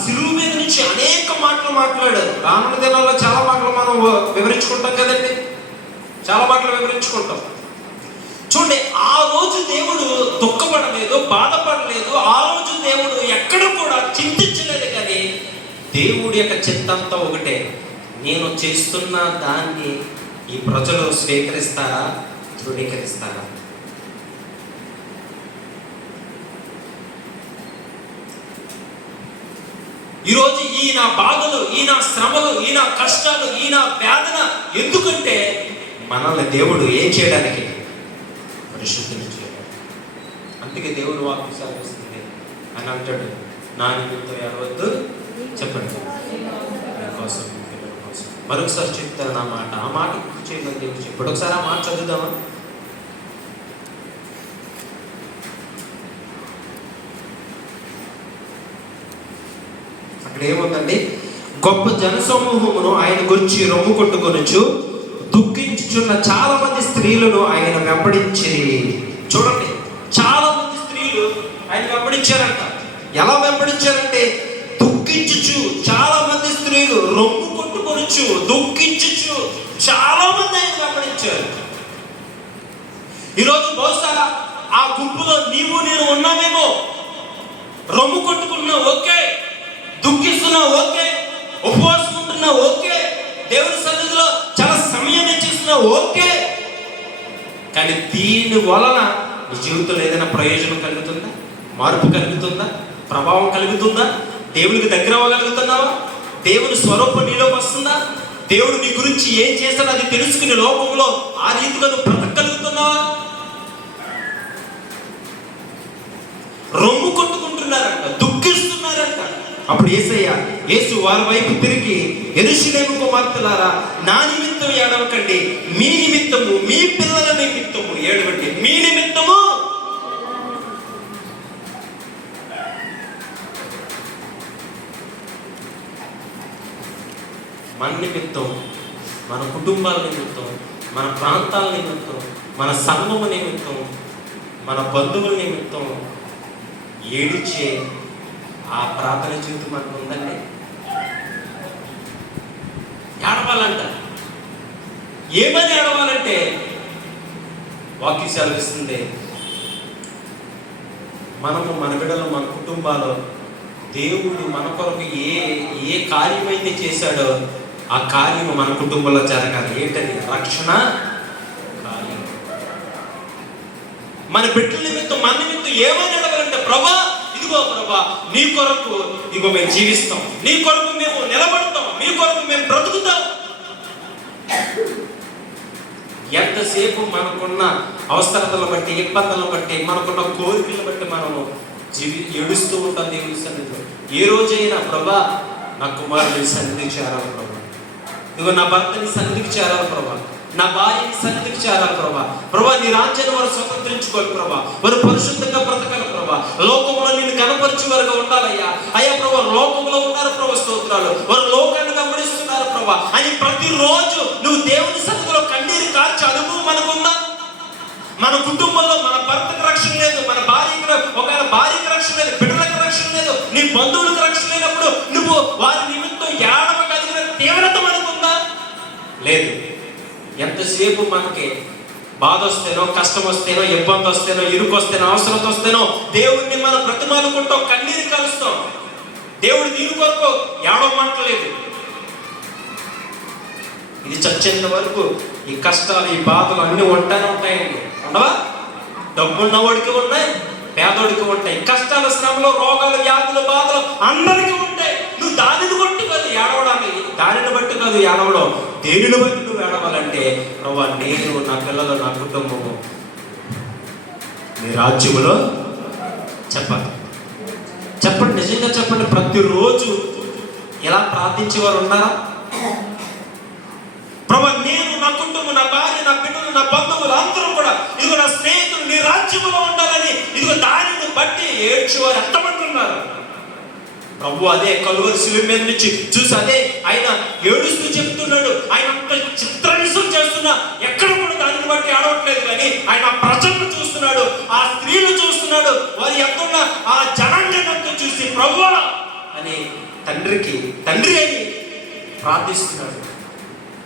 సిలువ మీద నుంచి అనేక మాటలు మాట్లాడారు. రానున్న దినాల్లో చాలా మాటలు మనం వివరించుకుంటాం కదండి, చాలా మాటలు వివరించుకుంటాం. చూడండి, ఆ రోజు దేవుడు దుఃఖపడలేదు, బాధపడలేదు. ఆ రోజు దేవుడు ఎక్కడ కూడా చింతించలేదు. కానీ దేవుడి యొక్క చింతంతా ఒకటే, నేను చేస్తున్న దాన్ని ఈ ప్రజలు స్వీకరిస్తారా, తృణీకరిస్తారా? ఈరోజు ఈ నా బాధలు, ఈ నా శ్రమలు, ఈ నా కష్టాలు, ఈ నా వేదన ఎందుకంటే మనల్ని దేవుడు ఏం చేయడానికి? పరిశుద్ధిని చేయడానికి. అందుకే దేవుడు వాక్యం సాగిస్తుంది అని అంటాడు, నా నిమిత్తం ఏడవద్దు, చెప్పండి కోసం. మరొకసారి చెప్తాను ఆ మాట. ఆ మాట గుర్తు చేయమని దేవుడు చెప్పాడు. ఒకసారి ఆ మాట చదువుదామా? అక్కడ ఏముందండి? గొప్ప జనసమూహమును ఆయన గురించి రొమ్ము కొట్టుకొనుచు దుఃఖించుచున్న చాలా మంది స్త్రీలను ఆయన వెంబడించి. చూడండి, చాలా మంది స్త్రీలు ఆయన వెంబడించారంట. ఎలా వెంబడించారంటే దుఃఖించుచు, చాలా మంది స్త్రీలు రొమ్ము కొట్టుకొనుచు దుఃఖించుచు చాలా మంది ఆయన వెంబడించారు. ఈరోజు బహుశా ఆ గుంపులో నీవు నేను ఉన్నామేమో. రొమ్ము కొట్టుకుంటున్నావు ఓకే, దుఃఖిస్తున్నావు ఓకే, ఉపవాసం ఉంటున్నావు ఓకే, దేవుని సన్నిధిలో చాలా సమయం ఇచ్చిస్తున్నావు ఓకే. కానీ దీని వలన నీ జీవితంలో ఏదైనా ప్రయోజనం కలుగుతుందా? మార్పు కలుగుతుందా? ప్రభావం కలుగుతుందా? దేవునికి దగ్గర అవ్వగలుగుతున్నావా? దేవుని స్వరూపం నీలోకి వస్తుందా? దేవుడు నీ గురించి ఏం చేస్తాడో అది తెలుసుకుని లోకంలో ఆ రీతిగా నువ్వు బ్రతకగలుగుతున్నావా? రొమ్ము కొట్టుకుంటున్నారంట, దుఃఖిస్తున్నారంట. అప్పుడు యేసు వారి వైపు తిరిగి, యెరూషలేము కుమార్తెలారా, నా నిమిత్తం ఏడవకండి, మీ నిమిత్తము, మీ పిల్లల నిమిత్తము ఏడవండి. మీ నిమిత్తము. మన నిమిత్తం, మన కుటుంబాల నిమిత్తం, మన ప్రాంతాల నిమిత్తం, మన సంఘము నిమిత్తం, మన బంధువుల నిమిత్తం ఏడిచే ఆ ప్రార్థన జీవితం మనకు ఉందండి. ఏడవాలంట. ఏమని ఏడవాలంటే వాక్యం సెలవిస్తుంది, మనము, మన బిడ్డలు, మన కుటుంబాలు దేవుడు మన కొరకు ఏ కార్యమైతే చేశాడో ఆ కార్యము మన కుటుంబంలో జరగాలి. ఏంటది? రక్షణ కార్యం. మన బిడ్డల నిమిత్తం, మన నిమిత్తం ఏమని అడగాలంటే, ప్రభా ఇదిగో ప్రభా నీ కొరకు ఇదిగో మేము జీవిస్తాం, నీ కొరకు మేము నిలబడతాం, మీ కొరకు మేము బ్రతుకుతాం. ఎంతసేపు మనకున్న అవసరతలను బట్టి, ఇబ్బందులను బట్టి, మనకున్న కోరికలను బట్టి మనము ఏడుస్తూ ఉంటాం దేవుని సన్నిధిలో. ఏ రోజైనా ప్రభా నా కుమారుని సన్నిధికి చేరాలి ప్రభా, ఇదిగో నా భర్తని సన్నిధికి చేరాలి ప్రభా, నా భార్యని సన్నిధికి చేరాలి ప్రభా, ప్రభా నీ రాజ్యాన్ని వారు స్వతంత్రించుకోవాలి ప్రభా, వారు పరిశుద్ధంగా బ్రతకాలి ప్రభా, లోకంలో నిన్ను కనపరిచే వారుగా ఉండాలయ్యా. అయ్యా ప్రభా లోకంలో ఉన్నారు ప్రభా, స్తోత్రాలు, వారు లోకాన్ని గమనిస్తున్నారు ప్రభా అని ప్రతిరోజు నువ్వు దేవుని సన్నిధిలో కన్నీరు కార్చే అనుభవం మనకుందా? మన కుటుంబంలో మన భర్తకు రక్షణ లేదు, మన భార్యకి రక్షణ లేదు, బిడ్డలకు రక్షణ లేదు, నీ బంధువులకు రక్షణ లేనప్పుడు నువ్వు వారి నిమిత్తం ఏడవగలిగిన తీవ్రత మనకుందా? లేదు. ఎంతసేపు మనకి బాధ వస్తేనో, కష్టం వస్తేనో, ఇబ్బంది వస్తేనో, ఇరుకు వస్తేనో, అవసరం వస్తేనో దేవుడిని మనం బ్రతిమాలుకుంటాం, కన్నీరు కలుస్తాం. దేవుడు దీని కొరకు ఏడవమంటలేదు. ఇది చచ్చేంత వరకు ఈ కష్టాలు, ఈ బాధలు అన్నీ ఉంటాయండి. ఉండవా? డబ్బున్నవాడికి ఉన్నాయి, పేదోడికి ఉంటాయి. కష్టాలు, శ్రమలు, రోగాలు, వ్యాధులు, బాధలు అందరికీ ఉంటాయి. నువ్వు దానిని బట్టి కాదు ఏడవడానికి, దానిని బట్టి కాదు ఏడవడం, దేనిని బట్టి నువ్వు ఏడవాలంటే, ప్రభా నేను, నా పిల్లలు, నా కుటుంబము నీ రాజ్యములో చెప్పాలి. చెప్పండి, నిజంగా చెప్పండి. ప్రతిరోజు ఎలా ప్రార్థించేవారు ఉన్నారా? ప్రభా నేను, నా కుటుంబం, నా భార్య, నా బిడ్డలు, నా బంధువులు అందరూ కూడా, ఇదిగో నా స్నేహితులు నీ రాజ్యంలో ఉండాలని, ఇదిగో దానిని బట్టి ఏడ్చేవారు ఎంతమంది ఉన్నారు? ప్రభు అదే కలువరి శిలువ మీద నుంచి చూసి అదే ఆయన ఏడుస్తూ చెప్తున్నాడు. ఆయన అంత చిత్రహింస చేస్తున్నా ఎక్కడ కూడా దానిని బట్టి ఆడవట్లేదు, కానీ ఆయన ప్రజలను చూస్తున్నాడు, ఆ స్త్రీలు చూస్తున్నాడు, వారి ఎంత ఆ జనాంగంతా చూసి ప్రభు అని తండ్రి అని ప్రార్థిస్తున్నాడు.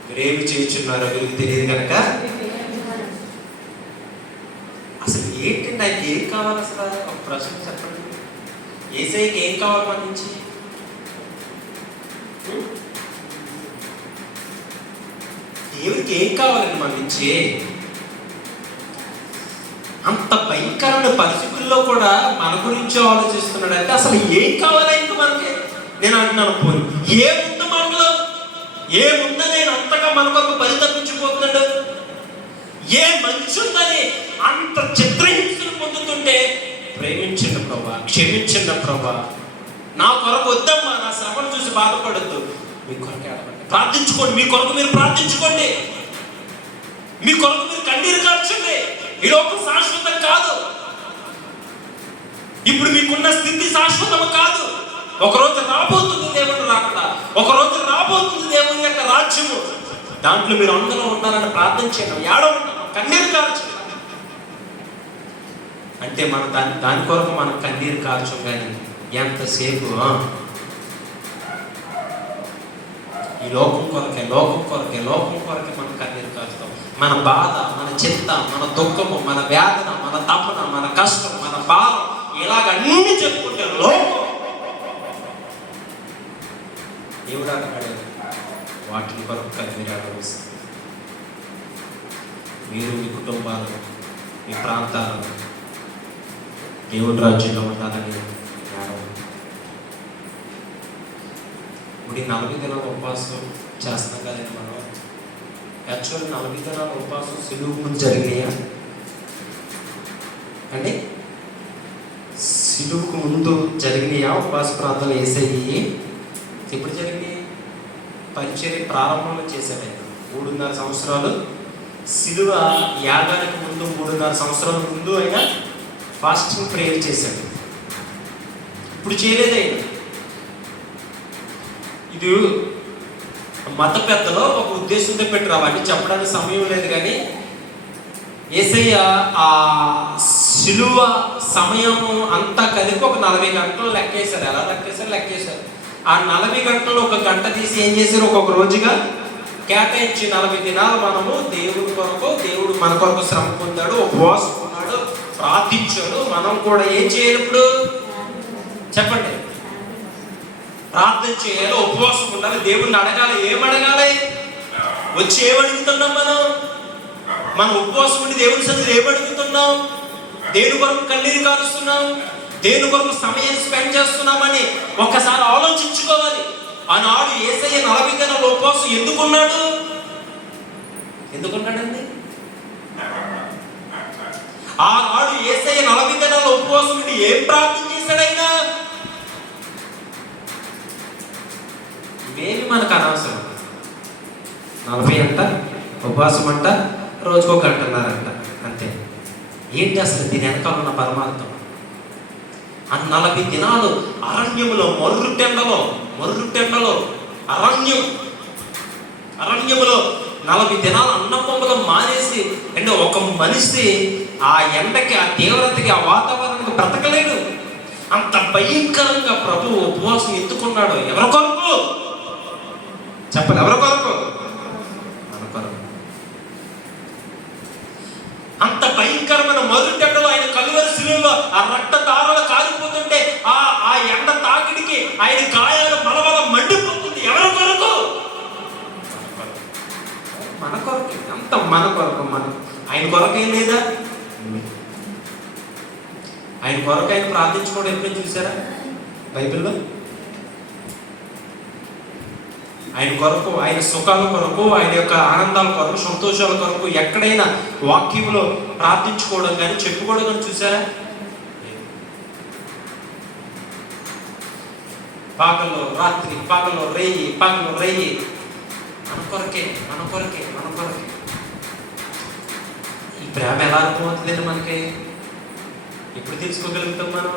మీరేమి చేయించున్నారో వీరికి తెలియదు కనుక. అసలు ఏంటంటే ఆయనకి ఏం కావాలి? అసలు ఒక ప్రశ్న చెప్పండి. యేసయ్యకి ఏం కావాలి మన నుంచి? దేవుడికి ఏం కావాలండి మన నుంచి? అంత భయంకరమైన పరిస్థితుల్లో కూడా మన గురించి ఆలోచిస్తున్నాడు అంటే అసలు ఏం కావాలి ఇంకా మనకి? నేను అంటున్నాను, పోయి ఏముంది మనలో? ఏముందని నేను అంతగా మన కొరకు పరితపించిపోతున్నాడు? ఏ మంచి ఉందని అంత చిత్రహింసలు పొందుతుంటే ప్రేమించండి ప్రభా, క్షమించండి ప్రభా, నా కొరకు వద్దమ్మా, నా శ్రమను చూసి బాధపడద్దు, మీ కొరకు ఏడవండి, ప్రార్థించుకోండి, మీ కొరకు మీరు ప్రార్థించుకోండి, మీ కొరకు మీరు కన్నీరు కార్చండి. ఈ లోకం శాశ్వతం కాదు. ఇప్పుడు మీకున్న స్థితి శాశ్వతం కాదు. ఒకరోజు రాబోతుంది దేవుడు రాకడా, ఒకరోజు రాబోతుంది దేవుని యొక్క రాజ్యము. దాంట్లో మీరు అందరూ ఉండాలని ప్రార్థన చేయడం, ఏడవండి, కన్నీరు కార్చండి. అంటే మన దాని కొరకు మనం కన్నీరు కార్చం, కానీ ఎంతసేపు ఈ లోకం కొరకే మనం కన్నీరు కారుతాం. మన బాధ, మన చింత, మన దుఃఖము, మన వేదన, మన తపన, మన కష్టం, మన భారం ఇలాగ అన్ని చెప్పుకుంటే లోకం దేవుడు అడగలేదు. వాటిని కొరకు కన్నీరు ఆడవేస్తుంది. మీరు, మీ కుటుంబాలు, మీ ప్రాంతాలను దేవుడి రాజ్యంలో ఉండాలని ఇప్పుడు 40 దినాల ఉపవాసం చేస్తాం కదండి మనం. యాక్చువల్ 40 దినాల ఉపవాసం సిలువు ముందు జరిగినాయా అంటే? సిలువుకు ముందు జరిగినాయా ఉపవాస ప్రార్థనలు వేసేవి? ఎప్పుడు జరిగినాయి? పరిచర్య ప్రారంభంలో చేశాడు ఆయన 3.5 సంవత్సరాలు. సిలువ యాగానికి ముందు 3.5 సంవత్సరాల ముందు ఆయన ఫాస్టింగ్ ప్రేయర్ చేశాడు. ఇప్పుడు చేయలేదు ఆయన. ఇది మత పెద్దలో ఒక ఉద్దేశంతో పెట్టారు, అవన్నీ చెప్పడానికి సమయం లేదు. కానీ యేసయ్య ఆ సిలువ సమయం అంతా కలిపి ఒక 40 గంటలు లెక్కేశారు. ఎలా లెక్కేశారు? ఆ 40 గంటల్లో 1 గంట తీసి ఏం చేశారు? ఒక్కొక్క రోజుగా కేటాయించి 40 దినాలు మనము దేవుడి కొరకు, దేవుడు మన కొరకు శ్రమ పొందాడు, ఉపవాసం ఉన్నాడు, ప్రార్థించాడు. మనం కూడా ఏం చేయాలి ఇప్పుడు చెప్పండి? ప్రార్థన చేయాలి, ఉపవాసం ఉండాలి, దేవుడిని అడగాలి. ఏమడగాలి? వచ్చి ఏమడుగుతున్నాం మనం ఉపవాసం ఉండి దేవుని సన్నిధిలో ఏమడుగుతున్నాం? దేని కొరకు కన్నీరు కారుస్తున్నాం? దేని కొరకు సమయం స్పెండ్ చేస్తున్నామని ఒక్కసారి ఆలోచించుకోవాలి. ఆనాడు యేసయ్య 40 దినాల ఉపవాసం ఎందుకున్నాడు? ఎందుకున్నాడండి? ఆనాడు యేసయ్య 40 దినాల ఉపవాసం నుండి ఏం ప్రార్థన చేశాడైనా? ఇవేమి మనకు అనవసరం. 40 అంట, ఉపవాసం అంట, రోజుకో గంటన్నారంట, అంతే. ఏంటి అసలు దీని వెనకాల ఉన్న పరమార్థం? ఆ 40 దినాలు అరణ్యములో మర్రుటెండలో అరణ్యములో 40 దినాలు అన్నపొంగలం మానేసి, అంటే ఒక మనిషి ఆ ఎండకి, ఆ తీవ్రతకి, ఆ వాతావరణానికి బ్రతకలేడు. అంత భయంకరంగా ప్రభు ఉపవాసం ఎత్తుకున్నాడు. ఎవరి కొరకు చెప్పండి? ఎవరి కొరకు? మన కొరకు. అంత భయంకరమైన మరుటెండలో ఆయన కలువరి శిలువలో ఆ రక్త ధారలు కారిపోతుంటే, ఆ ఎండ తాకిడికి ఆయన గాయాలు మలమల మండిపోతుంది. ఎవరి కొరకు? మన కొరకు. అంత మన కొరకు. ఆయన కొరకు ఏం లేదా? ఆయన కొరకు ఆయన ప్రార్థించుకోవడం ఎప్పుడైనా చూసారా బైబిల్లో? ఆయన కొరకు, ఆయన సుఖాల కొరకు, ఆయన యొక్క ఆనందాల కొరకు, సంతోషాల కొరకు ఎక్కడైనా వాక్యంలో ప్రార్థించుకోవడం కానీ చెప్పుకోవడం కానీ చూసారా? పగలు రాత్రి, పగలు రేయి మన కొరకే. ఈ ప్రేమ ఎలా అర్థమవుతుందండి మనకి? ఎప్పుడు తెలుసుకోగలుగుతాం మనం?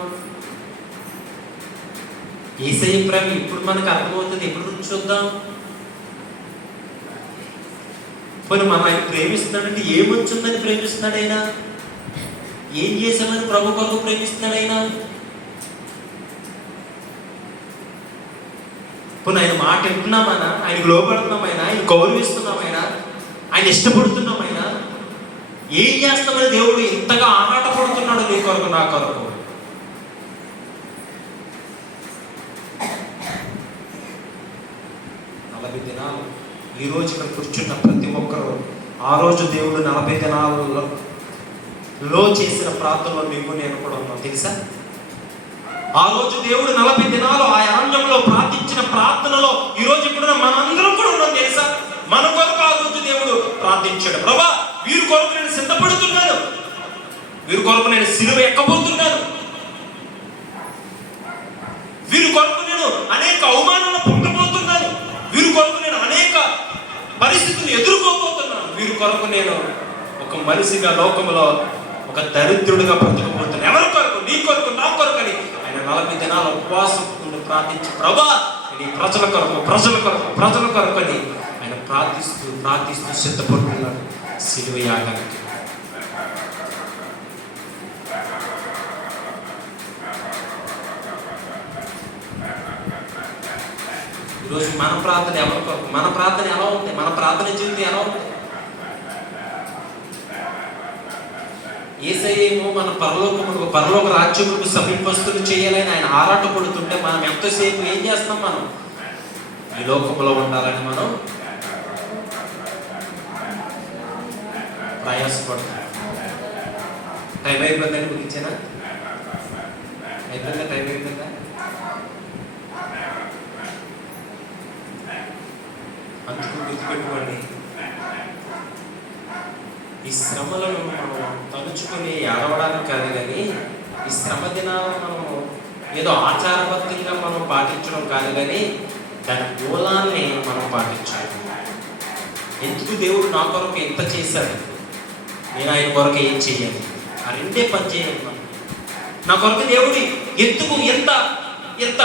యేసయ్య ప్రేమ ఇప్పుడు మనకు అర్థమవుతుంది. ఎప్పుడు నుంచి చూద్దాం? పోనీ మనం ఆయన ప్రేమిస్తున్నాడంటే ఏమొచ్చిందని ప్రేమిస్తున్నాడు ఆయన? ఏం చేశామని ప్రభు కొరకు ప్రేమిస్తున్నాడు ఆయన? పోనీ ఆయన మాట వింటున్నామైనా, ఆయనకు లోపడుతున్నామైనా, ఆయన గౌరవిస్తున్నామైనా, ఆయన ఇష్టపడుతున్నామైనా? ఏం చేస్తామని దేవుడు ఇంతగా ఆరాటపడుతున్నాడు నీ కొరకు, నా కొరకు? దినాలు ఈ రోజు ఇక్కడ కూర్చున్న ప్రతి ఒక్కరు ఆ రోజు దేవుడు 40 దినాలలో చేసిన ప్రార్థనలో నీవు నేను కూడా ఉన్నాం, తెలుసా? ఆ రోజు దేవుడు 40 దినాలు ఆ అరణ్యంలో ప్రార్థించిన ప్రార్థనలో ఈ రోజు ఇప్పుడు మనందరం కూడా ఉన్నాం, తెలుసా? మన కొరకు ఆ రోజు దేవుడు ప్రార్థించాడు. ప్రభా, వీరి కొరకు నేను సిద్ధపడుతున్నాను, వీరి కొరకు నేను సిలువ ఎక్కబోతున్నాను, వీరి కొరకు నేను అనేక అవమానాలను పొందబోతున్నాను, వీరి కొరకు నేను అనేక పరిస్థితులు ఎదుర్కోబోతున్నాను, వీరి కొరకు నేను ఒక మనిషిగా లోకంలో ఒక దరిద్రుడిగా బ్రతకబోతున్నాను. ఎవరి కొరకు? నీ కొరకు, నా కొరకు అని ఆయన 40 దినాల ఉపవాసం నుండి ప్రార్థించి, ప్రభా నీ ప్రజల కొరకు అని ఆయన ప్రార్థిస్తూ సిద్ధపడుతున్నాడు సిలువ యాగానికి. ఈరోజు మన ప్రార్థన ఎవరి కొరకు? మన ప్రార్థన ఎలా ఉంది? మన ప్రార్థన జీవితం ఎలా ఉంది? యేసయ్యేమో మన పరలోక రాజ్యములకు సమీపస్తులు చేయాలని ఆయన ఆరాటపడుతుంటే మనం ఎంతసేపు ఏం చేస్తాం? మనం ఈ లోకంలో ఉండాలని మనం ప్రయాసపడతాం. టైం అయిపోయిందని గురించేనా? అయిపోయిందా? టైం అయిపోయిందా? అందుకు గుర్తుపెట్టుకోండి, ఈ శ్రమలను మనం తలుచుకొని ఏడవడానికి కాదు, కానీ ఈ శ్రమ దినాలను మనము ఏదో ఆచారబద్ధంగా మనం పాటించడం కాదు, కానీ దాని మూలాన్ని మనం పాటించాలి. ఎందుకు దేవుడు నా కొరకు ఎంత చేశాడు, నేను ఆయన కొరకు ఏం చేయాలి, ఆ రెండే పని చేయాలి. నా కొరకు దేవుడు ఎందుకు ఎంత ఎంత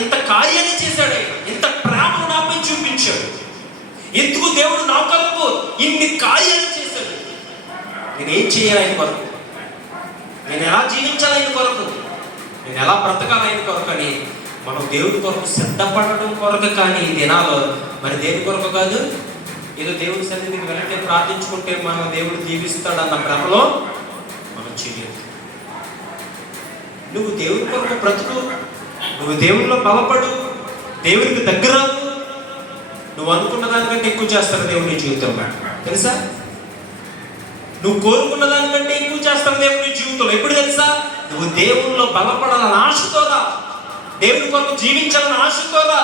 ఎంత కార్యాన్ని చేశాడు, ఎంత ప్రేమను నాపై చూపించాడు, ఎందుకు దేవుడు నా కొరకు ఇన్ని కార్యాలు చేశాడు, నేనేం చేయాలి ఆయన కొరకు, నేను ఎలా జీవించాలి ఆయన కొరకు, నేను ఎలా బ్రతకాలి ఆయన కొరకు అని మనం దేవుడి కొరకు సిద్ధపడడం కొరకు. కానీ ఈ దినాలు మరి దేని కొరకు కాదు, ఏదో దేవుడి సన్నిధికి వెంటనే ప్రార్థించుకుంటే మన దేవుడు దీవిస్తాడు అన్న భ్రమలో మనం చేయలేదు. నువ్వు దేవుని కొరకు బ్రతుకు, నువ్వు దేవునిలో బలపడు, దేవునికి దగ్గర, నువ్వు అనుకున్న దానికంటే ఎక్కువ చేస్తాడు దేవుని జీవితంలో. తెలుసా? నువ్వు కోరుకున్న దానికంటే ఎక్కువ చేస్తాడు దేవుని జీవితంలో. ఎప్పుడు తెలుసా? నువ్వు దేవునిలో బలపడాలని ఆశతోరా, దేవుని కొరకు జీవించాలని ఆశతోరా,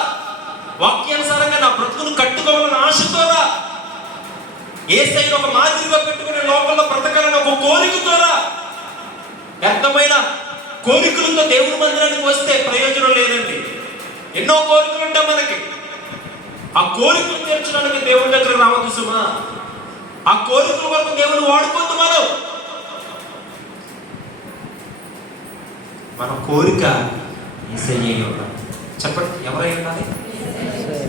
వాక్యానుసారంగా నా బ్రతుకును కట్టుకోవాలని ఆశతోరా, యేసయ్యను ఒక మాదిరిగా పెట్టుకునే లోపల బ్రతకాలని ఒక కోరికతోరా. వ్యర్థమైన కోరికలతో దేవుని మందిరానికి వస్తే ప్రయోజనం లేదండి. ఎన్నో కోరికలు ఉంటాయి మనకి. ఆ కోరికలు తీర్చడానికి దేవుని దగ్గర రావద్దు సుమా. ఆ కోరికల వరకు దేవుని వాడుకోవద్దు. మన కోరిక యేసయ్యే ఉండాలి. చెప్పండి, ఎవరై ఉండాలి?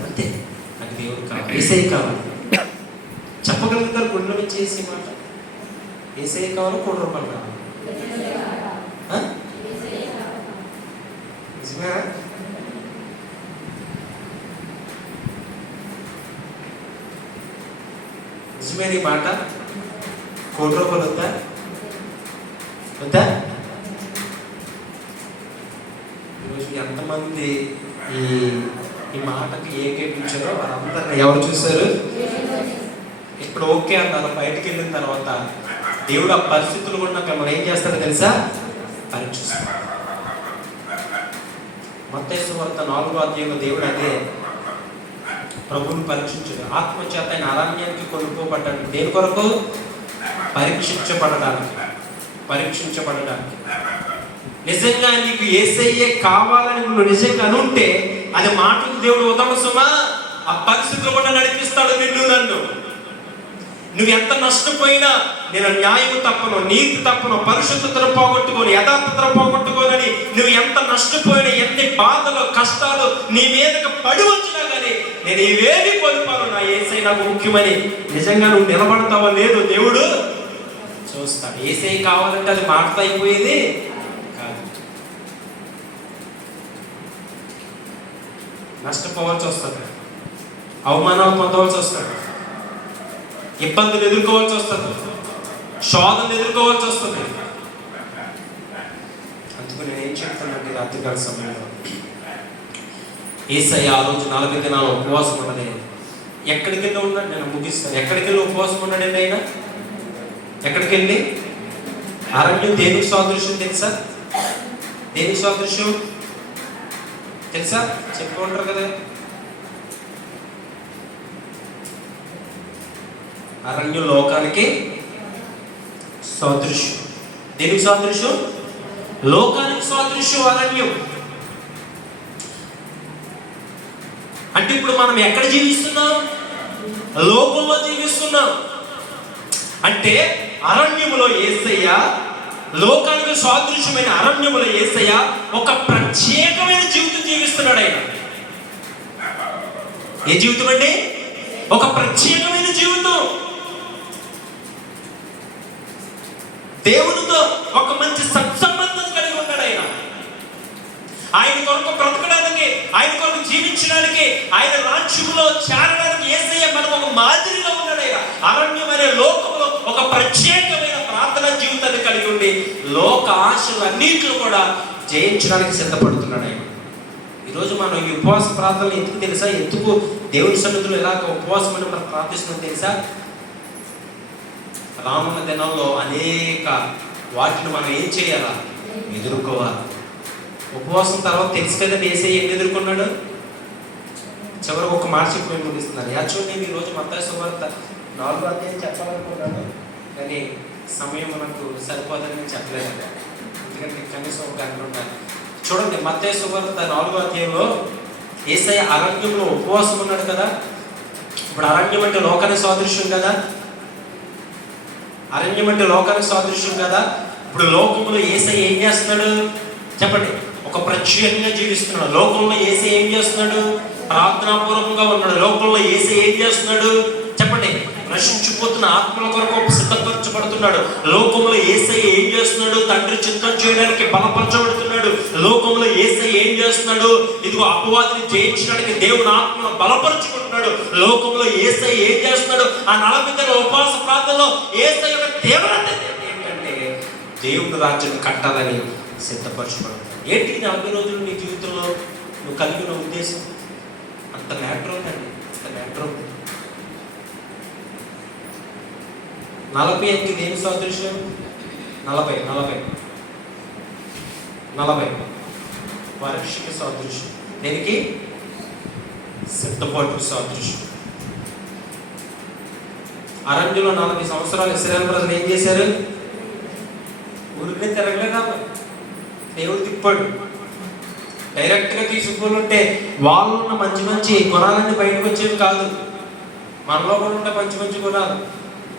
అంతే. నాకు దేవుడు కావాలి, యేసయ్య కావాలి. చెప్పగలుగుతారు గుండె నుంచి చేసే మాట. యేసయ్య కావాలి, కోటి రూపాయలు కావాలి. నిజమేనా? నిజమేనా ఈ మాట? కోటి రూపాయలు వద్దా? వద్దా? ఈరోజు ఎంతమంది ఈ మాటకి ఏకేపించారో వారందరినీ ఎవరు చూశారు? ఇప్పుడు ఓకే అన్నారు. బయటికి వెళ్ళిన తర్వాత దేవుడు ఆ పరిస్థితులు కూడా మిమ్మల్ని ఏం చేస్తాడో తెలుసా? పరీక్షిస్తాడు. మత్తయి సువార్త 4వ అధ్యాయంలో దేవుడు అదే ప్రభువుని పరీక్షించాడు. ఆత్మచేత ఆయన అరణ్యానికి కొనుక్కోబడ్డాడు. దేని కొరకు? పరీక్షించబడడానికి. నిజంగా నీకు యేసయ్యే కావాలని నువ్వు నిజంగా అనుంటే అది మాటకు దేవుడు ఉదమ సుమా. ఆ పరిస్థితులు కూడా నడిపిస్తాడు నిన్ను, నన్ను. నువ్వు ఎంత నష్టపోయినా నేను న్యాయము తప్పను, నీతి తప్పను, పరిశుద్ధతను పోగొట్టుకొని, యథార్థతను పోగొట్టుకోనని నువ్వు ఎంత నష్టపోయినా, ఎన్ని బాధలు కష్టాలు నీ మీదకి పడి వచ్చినా కానీ నేను ఇవేమి కోల్పోను, నా యేసయ్య నాకు ముఖ్యమని నిజంగా నువ్వు నిలబడతావో లేదో దేవుడు చూస్తాడు. యేసయ్య కావాలంటే అది మాటతో అయిపోయేది కాదు. నష్టపోవాల్సి వస్తుంది, అవమానాలు పొందవలసి వస్తుంది, ఇబ్బందులు ఎదుర్కోవాల్సి వస్తుంది, శోధనలు ఎదుర్కోవాల్సి వస్తుంది. అందుకు నేను ఏం చెప్తానంటే రాత్రికాల సమయంలో యేసయ్య ఆ రోజు 40 దినాలు ఉపవాసం ఉన్నది. ఎక్కడికి వెళ్ళి ఉన్నాడు? నేను ముగిస్తాను. ఎక్కడికి వెళ్ళి ఉపవాసం ఉన్నాడండి ఆయన? ఎక్కడికి వెళ్ళి? అరణ్యం దేనికి సాదృశ్యం తెలుసా? దేనికి సాదృశ్యం తెలుసా? చెప్పుకుంటారు కదా. అరణ్యం లోకానికి సాదృశ్యం. దేనికి సాదృశ్యం? లోకానికి సాదృశ్యం అరణ్యం. అంటే ఇప్పుడు మనం ఎక్కడ జీవిస్తున్నాం? లోకంలో జీవిస్తున్నాం. అంటే అరణ్యములో యేసయ్య, లోకానికి సాదృశ్యమైన అరణ్యములో యేసయ్య ఒక ప్రత్యేకమైన జీవితం జీవిస్తున్నాడు. ఆయన ఏ జీవితం అండి? ఒక ప్రత్యేకమైన జీవితం. దేవునితో ఒక మంచి సత్సంబంధం కలిగి ఉన్నాడు. ఆయన కొరకు బ్రతకడానికి, ఆయన కొరకు జీవించడానికి, ఆయన రాజ్యంలో చేరడానికి యేసయ్య మనకు ఒక మాదిరిగా ఉన్నాడు. ఆయన అరణ్యం అనే లోకంలో ఒక ప్రత్యేకమైన ప్రార్థనా జీవితాన్ని కలిగి ఉండి లోక ఆశలు అన్నింటిలో కూడా జయించడానికి సిద్ధపడుతున్నాడు. ఆయన ఈరోజు మనం ఈ ఉపవాస ప్రార్థనలు ఎందుకు తెలుసా? ఎందుకు దేవుని సన్నిధిలో ఎలాగ ఉపవాసం అని మనం ప్రార్థిస్తున్నాం తెలుసా? రానున్న దినాల్లో అనేక వాటిని మనం ఏం చేయాలా? ఎదుర్కోవాలి. ఉపవాసం తర్వాత తెలుసు కదా యేసయ్య ఏం ఎదుర్కొన్నాడు? చివరికి ఒక మాట చెప్పి మేము ముగిస్తున్నాను. యాక్చువల్ నేను ఈరోజు మత్తయి సువార్త 4వ అధ్యాయం చెప్పాలనుకున్నాను, కానీ సమయం మనకు సరిపోదని నేను చెప్పలేదు. ఎందుకంటే కనీసం ఒక గంట ఉండాలి. చూడండి, మత్తయి సువార్త 4వ అధ్యాయంలో యేసయ్య అరణ్యంలో ఉపవాసం ఉన్నాడు కదా. ఇప్పుడు అరణ్యం అంటే లోకానికి సాదృశ్యం కదా. అరణ్యం అంటే లోకానికి సాదృశ్యం కదా. ఇప్పుడు లోకంలో యేసయ్య ఏం చేస్తున్నాడు చెప్పండి? ఒక ప్రత్యేకంగా జీవిస్తున్నాడు. లోకంలో యేసయ్య ఏం చేస్తున్నాడు? ప్రార్థనాపూర్వకంగా ఉన్నాడు. లోకంలో యేసయ్య ఏం చేస్తున్నాడు చెప్పండి? నశించిపోతున్న ఆత్మల కొరకు సిద్ధపరచబడుతున్నాడు. బలపరచబడుతున్నాడు. లోకంలో యేసయ్య ఏం చేస్తున్నాడు? తండ్రి చిత్తం చేయడానికి బలపరచబడుతున్నాడు. లోకంలో యేసయ్య ఏం చేస్తున్నాడు? ఇదిగో అపవాదిని జయించడానికి దేవుని ఆత్మను బలపరుచుకుంటున్నాడు. లోకంలో యేసయ్య ఏం చేస్తున్నాడు? ఆ 40 దినాల ఉపవాస ప్రార్థనలో యేసయ్య యొక్క తీవ్రత ఏంటంటే దేవుని రాజ్యం కట్టాలని సిద్ధపరచుకోవడం. ఏంటి 40 రోజులు నీ జీవితంలో నువ్వు కలిగిన ఉద్దేశం? అంత మ్యాటర్ ఉందండి, అంత మ్యాటర్ ఉంది. 40 అంటే దేని సాదృశ్యం? 40 పరీక్షకి సాదృశ్యం. దేనికి? సిద్ధపాటుకు సాదృశ్యం. అరణ్యంలో 40 సంవత్సరాలు ఇశ్రాయేలు ప్రజలు ఏం చేశారు? ఊరికే తిరగలేదా? దేవుడు తిప్పాడు. డైరెక్ట్గా తీసుకుంటే వాళ్ళు ఉన్న మంచి మంచి గుణాలన్నీ బయటకు వచ్చేవి కాదు. మనలో కూడా ఉంటే మంచి మంచి గుణాలు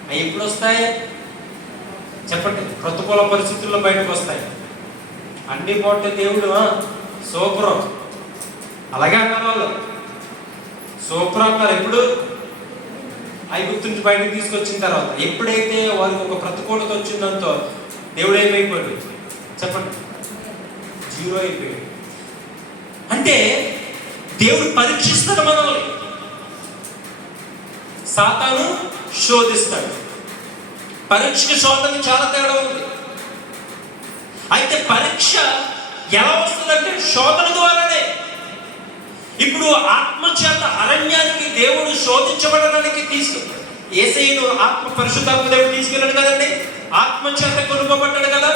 అవి ఎప్పుడు వస్తాయి చెప్పండి? ప్రతికూల పరిస్థితుల్లో బయటకు వస్తాయి. అన్ని పోతే దేవుడు సూపర్ అలాగే అన్నారు వాళ్ళు. సూపర్ అన్నారు ఎప్పుడు? ఐగుప్తు నుంచి బయటకు తీసుకొచ్చిన తర్వాత. ఎప్పుడైతే వారికి ఒక ప్రతికూలత వచ్చిందంతో దేవుడు ఏమైపోయాడు చెప్పండి? జీరో అయిపోయాడు. అంటే దేవుడు పరీక్షిస్తాడు మనల్ని, సాతాను శోధిస్తాడు. పరీక్షకి శోధనకి చాలా తేడా ఉంది. అయితే పరీక్ష ఎలా వస్తుందంటే శోధన ద్వారానే. ఇప్పుడు ఆత్మచేత అరణ్యానికి దేవుడు శోధించబడడానికి తీసుకెళ్ళాడు. యేసయ్యను ఆత్మ పరిశుద్ధాత్మ దేవుడు తీసుకెళ్ళాడు కదండి, ఆత్మచేత కొనుక్కోబడ్డాడు కదా.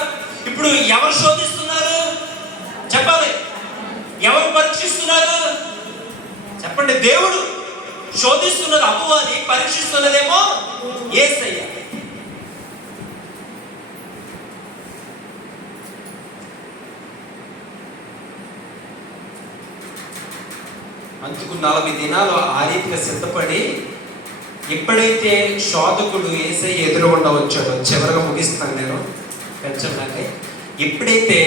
ఇప్పుడు ఎవరు శోధిస్తున్నారు చెప్పాలి? ఎవరు పరీక్షిస్తున్నారు చెప్పండి? దేవుడు శోధిస్తున్నది అపవాది, పరీక్షిస్తున్నదేమో యేసయ్య. అందుకు 40 దినాలు ఆ రీతిగా సిద్ధపడి ఎప్పుడైతే శోధకుడు యేసయ్య ఎదురుగుండా వచ్చాడో, చివరిగా ముగిస్తాను నేను పెంచడానికి. ఎప్పుడైతే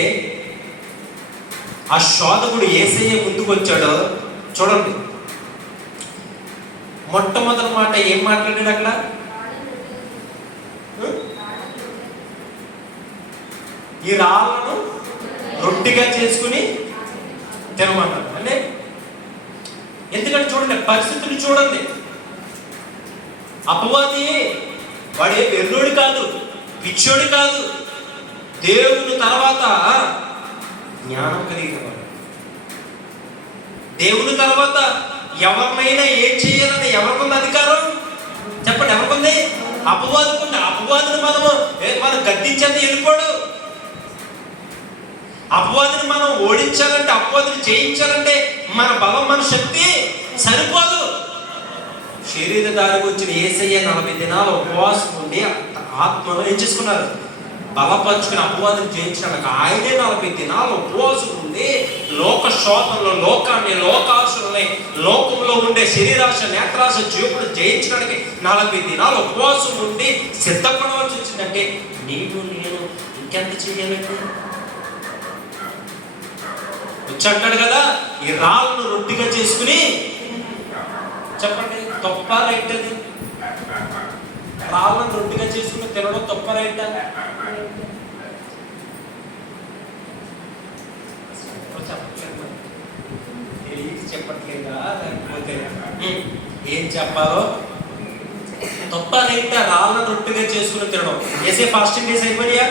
ఆ శోధకుడు యేసయ్య ముందుకు వచ్చాడో చూడండి, మొట్టమొదటి మాట ఏం మాట్లాడాడు అక్కడ? ఈ రాళ్ళను రొట్టిగా చేసుకుని తినమన్నాడు. అంటే ఎందుకంటే చూడండి పరిస్థితులు చూడండి. అపవాది వాడే వెర్రోడు కాదు, పిచ్చోడు కాదు, దేవుని తర్వాత జ్ఞానం కలిగిన వాడు. దేవుని తర్వాత ఎవరినైనా ఏం చేయాలని ఎవరికుంది అధికారం చెప్పండి? ఎవరికుంది? అపవాదుకుంది. అపవాదిని మనం గద్దించేంత వెళ్ళిపోడు. అపవాదిని మనం ఓడించాలంటే, అపవాదిని జయించాలంటే మన బలం, మన శక్తి సరిపోదు. శరీరధారికి వచ్చిన యేసయ్య 40 దినాలు ఉపవాసం ఉండి ఆత్మను ఏం చేసుకున్నారు? బలపరుచుకుని అపవాదిని జయించడానికి ఆయనే 40 దినాలు ఉపవాసం ఉండి లోక శోధనలో లోకాన్ని, లోకాశుల్ని, లోకంలో ఉండే శరీరాశ, నేత్రాశ, జీవుడు జయించడానికి 40 దినాలు ఉపవాసం ఉండి సిద్ధపడవలసి వచ్చిందంటే నీవు నేను ఇంకెంత చేయాలంటే వచ్చాడు కదా. ఈ రాళ్ళను రొట్టిగా చేసుకుని చెప్పండి, తప్ప రైట్? అది రాళ్ళను రొట్టిగా చేసుకుని తినడం తప్ప రైట్? చెప్పట్లేదా? లేకపోతే ఏం చెప్పాలో తప్ప రైట్? రాళ్ళను రొట్టిగా చేసుకుని తినడం. వేసే ఫాస్టింగ్ డేస్ అయిపోయినాయా?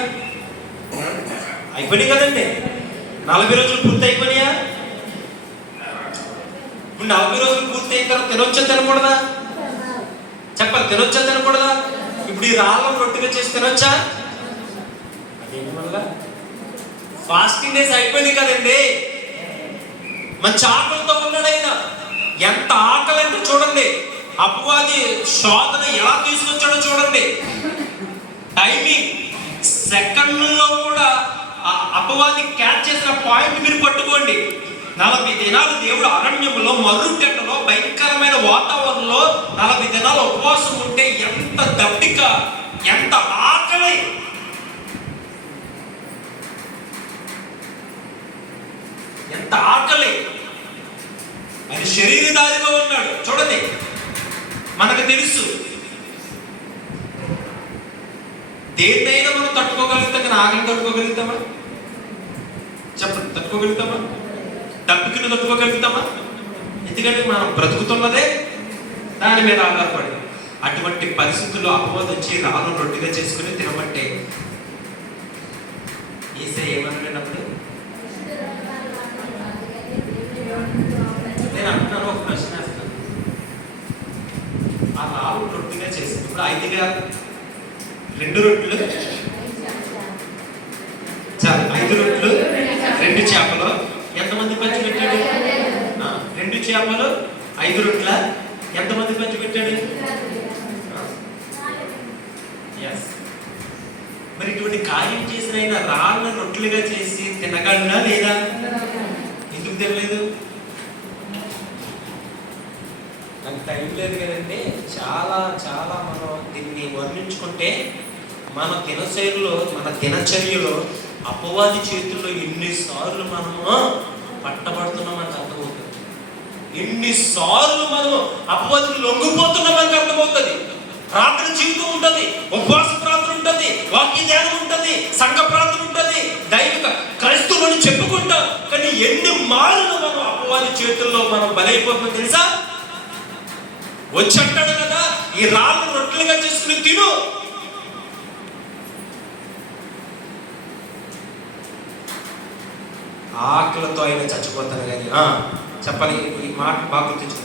అయిపోయినాయి కదండి. 40 రోజులు పూర్తి అయిపోయినాయా? ఇప్పుడు 40 రోజులు పూర్తి అయిన తర్వాత తినొచ్చా తినకూడదా చెప్పాలి? తినొచ్చా తినకూడదా? ఇప్పుడు ఈ రాళ్ళను రొట్టిగా చేసి తినొచ్చా? అదేంటి వల్ల ఫాస్టింగ్ డేస్ అయిపోయింది కదండి. మంచి ఆకలితో ఉన్నాడు ఆయన. ఎంత ఆకలి అంటే చూడండి, అపవాది శోధన ఎలా తీసుకొచ్చాడో చూడండి. టైమింగ్ సెకండ్లో కూడా అపవాది క్యాచ్ చేసిన పాయింట్ మీరు పట్టుకోండి. 40 దినాలు దేవుడు అరణ్యంలో మరుగడ్డలో భయంకరమైన వాతావరణంలో 40 దినాలు ఉపవాసం ఉంటే ఎంత దప్పిక, ఎంత ఆకలి. ఎంత ఆకలి. అది శరీరధారిగా ఉన్నాడు చూడండి, మనకు తెలుసు. దేన్నైనా మనం తట్టుకోగలుగుతాం, కానీ ఆకలిని తట్టుకోగలుగుతామా? చెప్పండి, తట్టుకోగలుగుతామా? దప్పికను తట్టుకోగలుగుతామా? ఎందుకంటే మనం బ్రతుకుతున్నదే దాని మీద ఆధారపడి. అటువంటి పరిస్థితుల్లో అపవాదం వచ్చి రాను రొట్టెగా చేసుకుని తినమంటే యేసయ్య ఏమన్నాడప్పుడు? నేను అంటున్నాను, ఒక ప్రశ్న వేస్తాను. ఆ రాను రొట్టెగా చేసింది ఇప్పుడు 5గా 2 రొట్టెలు చాలు, 5 రొట్టెలు 2 చేపలు ఎంతమంది పంచి పెట్టాడు? 2 చేపలు 5 రొట్టెల ఎంతమంది పంచి పెట్టాడు? మరి ఇటువంటి కార్యం చేసిన ఆయన రాళ్ళ రొట్టెలుగా చేసి తినగలడా లేదా? ఎందుకు తినలేదు? నాకు టైం లేదు కదండి. చాలా చాలా మనం దీన్ని వర్ణించుకుంటే మన దినచర్యలో అపవాది చేతుల్లో ఎన్నిసార్లు మనము పట్టబడుతున్నాం మనకు అర్థమవుతుంది. ఎన్నిసార్లు మనము అపవాదిని లొంగిపోతున్నాం మనకు అర్థమవుతుంది. ప్రార్థన జీవితం ఉంటుంది, ఉపవాస ప్రార్థన ఉంటుంది, వాక్య ధ్యానం ఉంటుంది, సంఘ ప్రార్థన ఉంటుంది, దైవిక క్రైస్తవుని చెప్పుకుంటాం. కానీ ఎన్ని మార్లు మనం అపవాది చేతుల్లో మనం బలైపోతున్నాం తెలుసా? వచ్చి అంటాడు కదా, ఈ రాళ్ళు రొట్టెలుగా చేసుకుని తిను. ఆకలితో అయినా చచ్చిపోతాను కానీ చెప్పాలి, ఈ మాట బాగా గుర్తించుకో.